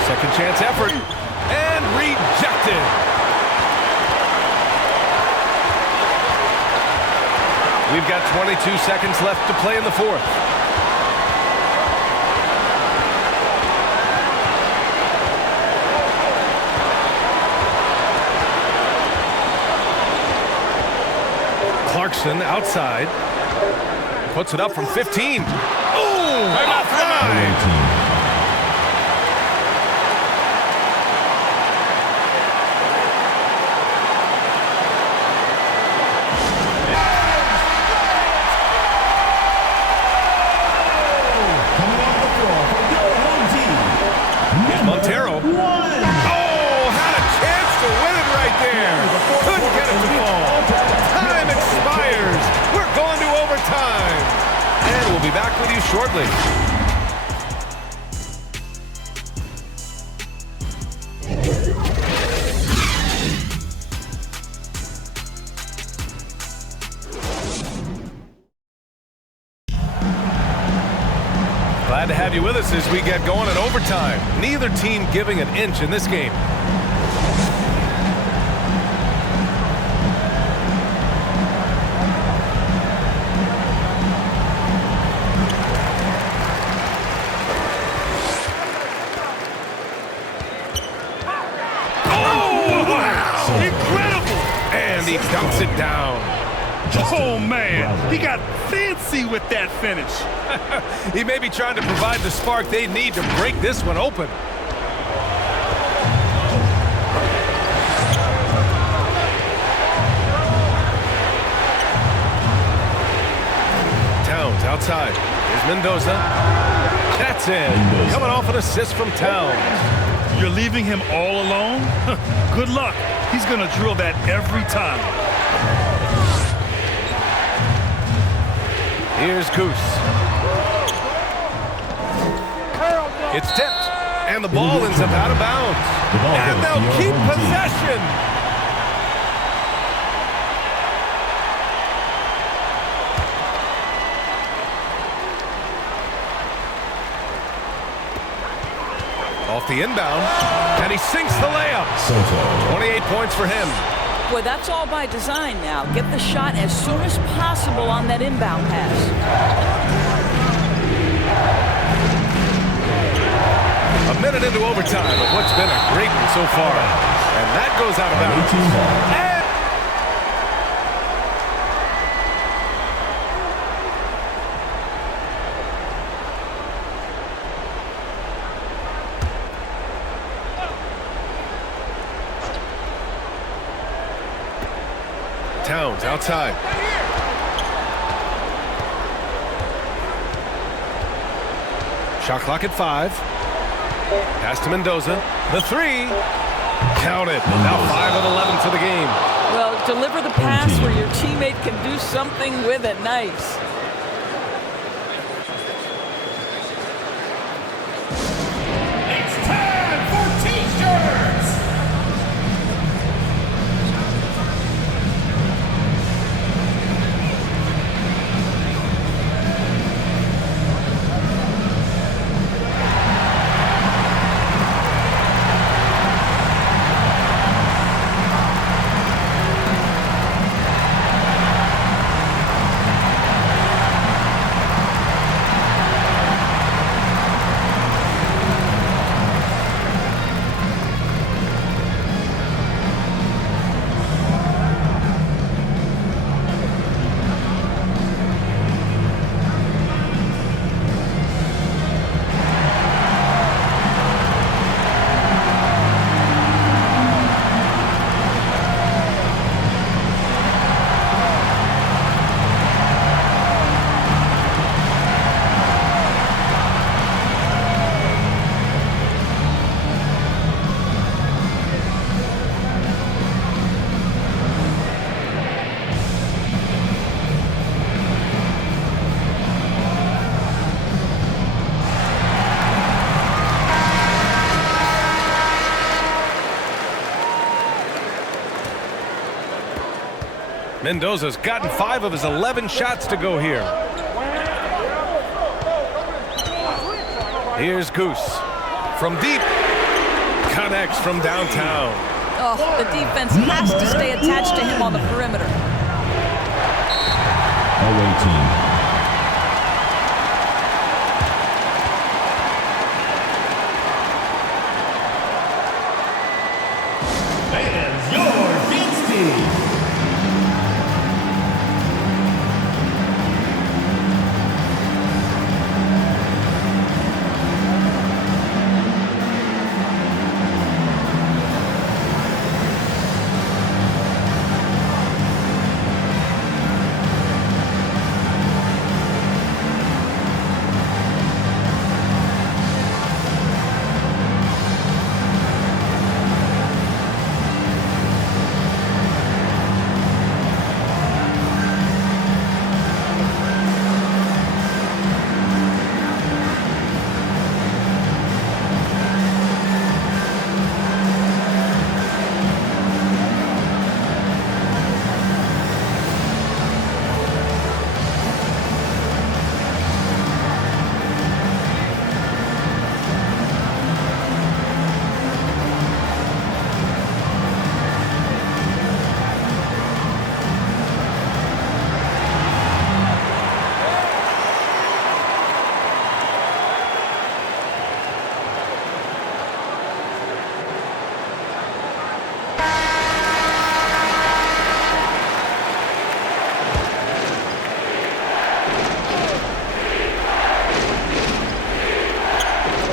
Second chance effort. And rejected. We've got 22 seconds left to play in the fourth. Clarkson outside. Puts it up from 15. Ooh! Off the line! We'll be back with you shortly. Glad to have you with us as we get going in overtime. Neither team giving an inch in this game. Oh, wow! Incredible! And he dunks it down. Oh, man. He got fancy with that finish. He may be trying to provide the spark they need to break this one open. Towns outside. Here's Mendoza. That's in. Coming off an assist from Towns. You're leaving him all alone? Good luck. He's going to drill that every time. Here's Goose. It's tipped, and the ball ends up out of bounds. And they'll keep possession. Off the inbound, and he sinks the layup. 28 points for him. Boy, that's all by design now. Get the shot as soon as possible on that inbound pass. A minute into overtime of what's been a great one so far. And that goes out of bounds. Towns outside. Shot clock at 5. Pass to Mendoza. The 3. Count it. Now 5 of 11 for the game. Well, deliver the pass where your teammate can do something with it. Nice. It's time for T-shirts! Mendoza's gotten 5 of his 11 shots to go here. Here's Goose. From deep. Connects from downtown. Oh, the defense has to stay attached to him on the perimeter. Away team. And your Games team.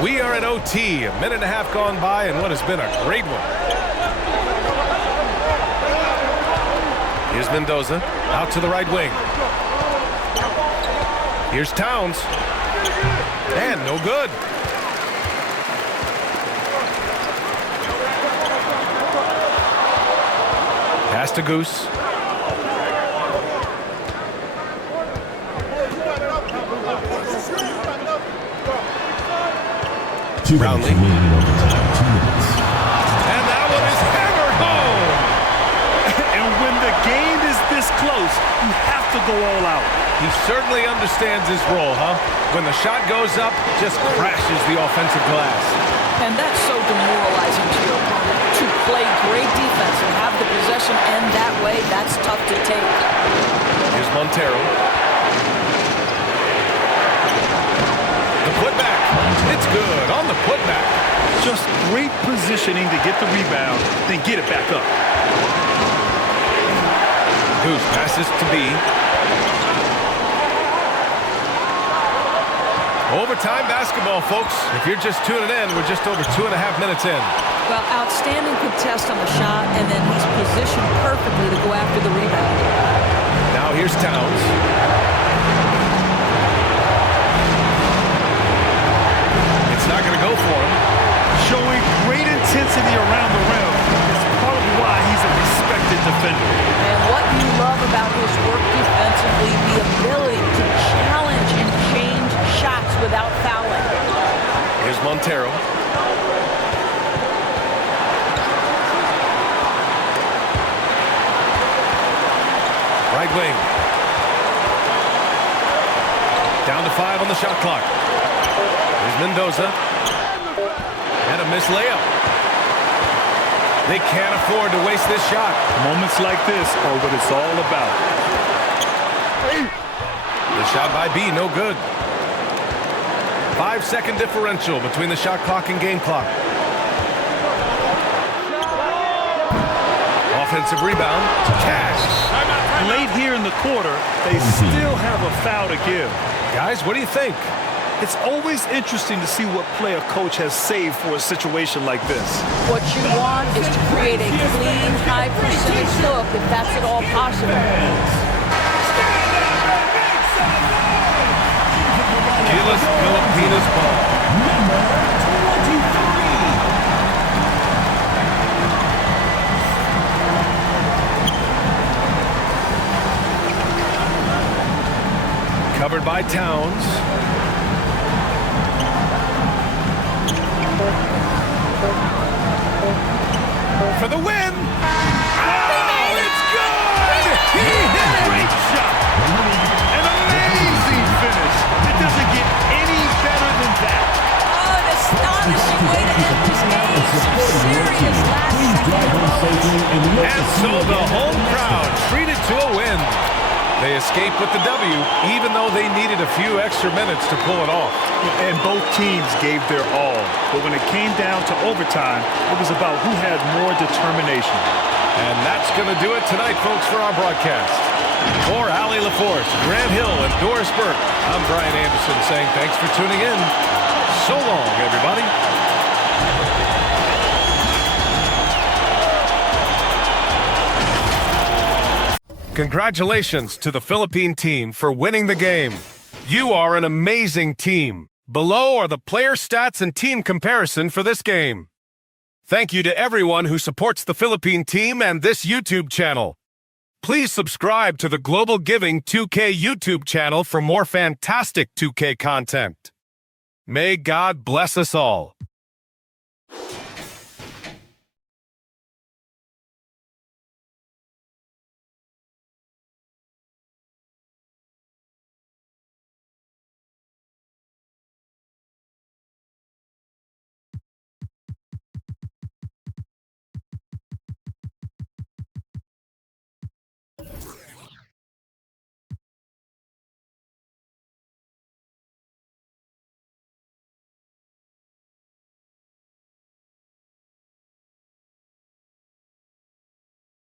We are at OT, a minute and a half gone by, and what has been a great one. Here's Mendoza, out to the right wing. Here's Towns, and no good. Pass to Goose. Brownlee. And that one is hammered home. And when the game is this close, you have to go all out. He certainly understands his role, huh? When the shot goes up, just crashes the offensive glass. And that's so demoralizing to your opponent. To play great defense and have the possession end that way, that's tough to take. Here's Montero. The putback. It's good on the putback. Just great positioning to get the rebound, then get it back up. Goose passes to B. Overtime basketball, folks. If you're just tuning in, we're just over 2.5 minutes in. Well, outstanding contest on the shot, and then he's positioned perfectly to go after the rebound. Now here's Towns. Not going to go for him. Showing great intensity around the rim is part of why he's a respected defender. And what you love about his work defensively, the ability to challenge and change shots without fouling. Here's Montero. Right wing. Down to 5 on the shot clock. Here's Mendoza. And a missed layup. They can't afford to waste this shot. Moments like this are what it's all about. The shot by B, no good. 5-second differential between the shot clock and game clock. Offensive rebound. Cash. Late here in the quarter, they still have a foul to give. Guys, what do you think? It's always interesting to see what play a coach has saved for a situation like this. What you want is to create a clean, high-percentage look if that's at all possible. GILAS Pilipinas ball. Number 23. Covered by Towns. For the win! Oh, it's good! He hit it! Great shot! An amazing finish! It doesn't get any better than that. Oh, an astonishing way to end this game. Some serious last-second moments. And so the home crowd treated to a win. They escaped with the W, even though they needed a few extra minutes to pull it off. And both teams gave their all. But when it came down to overtime, it was about who had more determination. And that's going to do it tonight, folks, for our broadcast. For Allie LaForce, Grant Hill, and Doris Burke, I'm Brian Anderson saying thanks for tuning in. So long, everybody. Congratulations to the Philippine team for winning the game. You are an amazing team. Below are the player stats and team comparison for this game. Thank you to everyone who supports the Philippine team and this YouTube channel. Please subscribe to the Global Giving 2K YouTube channel for more fantastic 2K content. May God bless us all.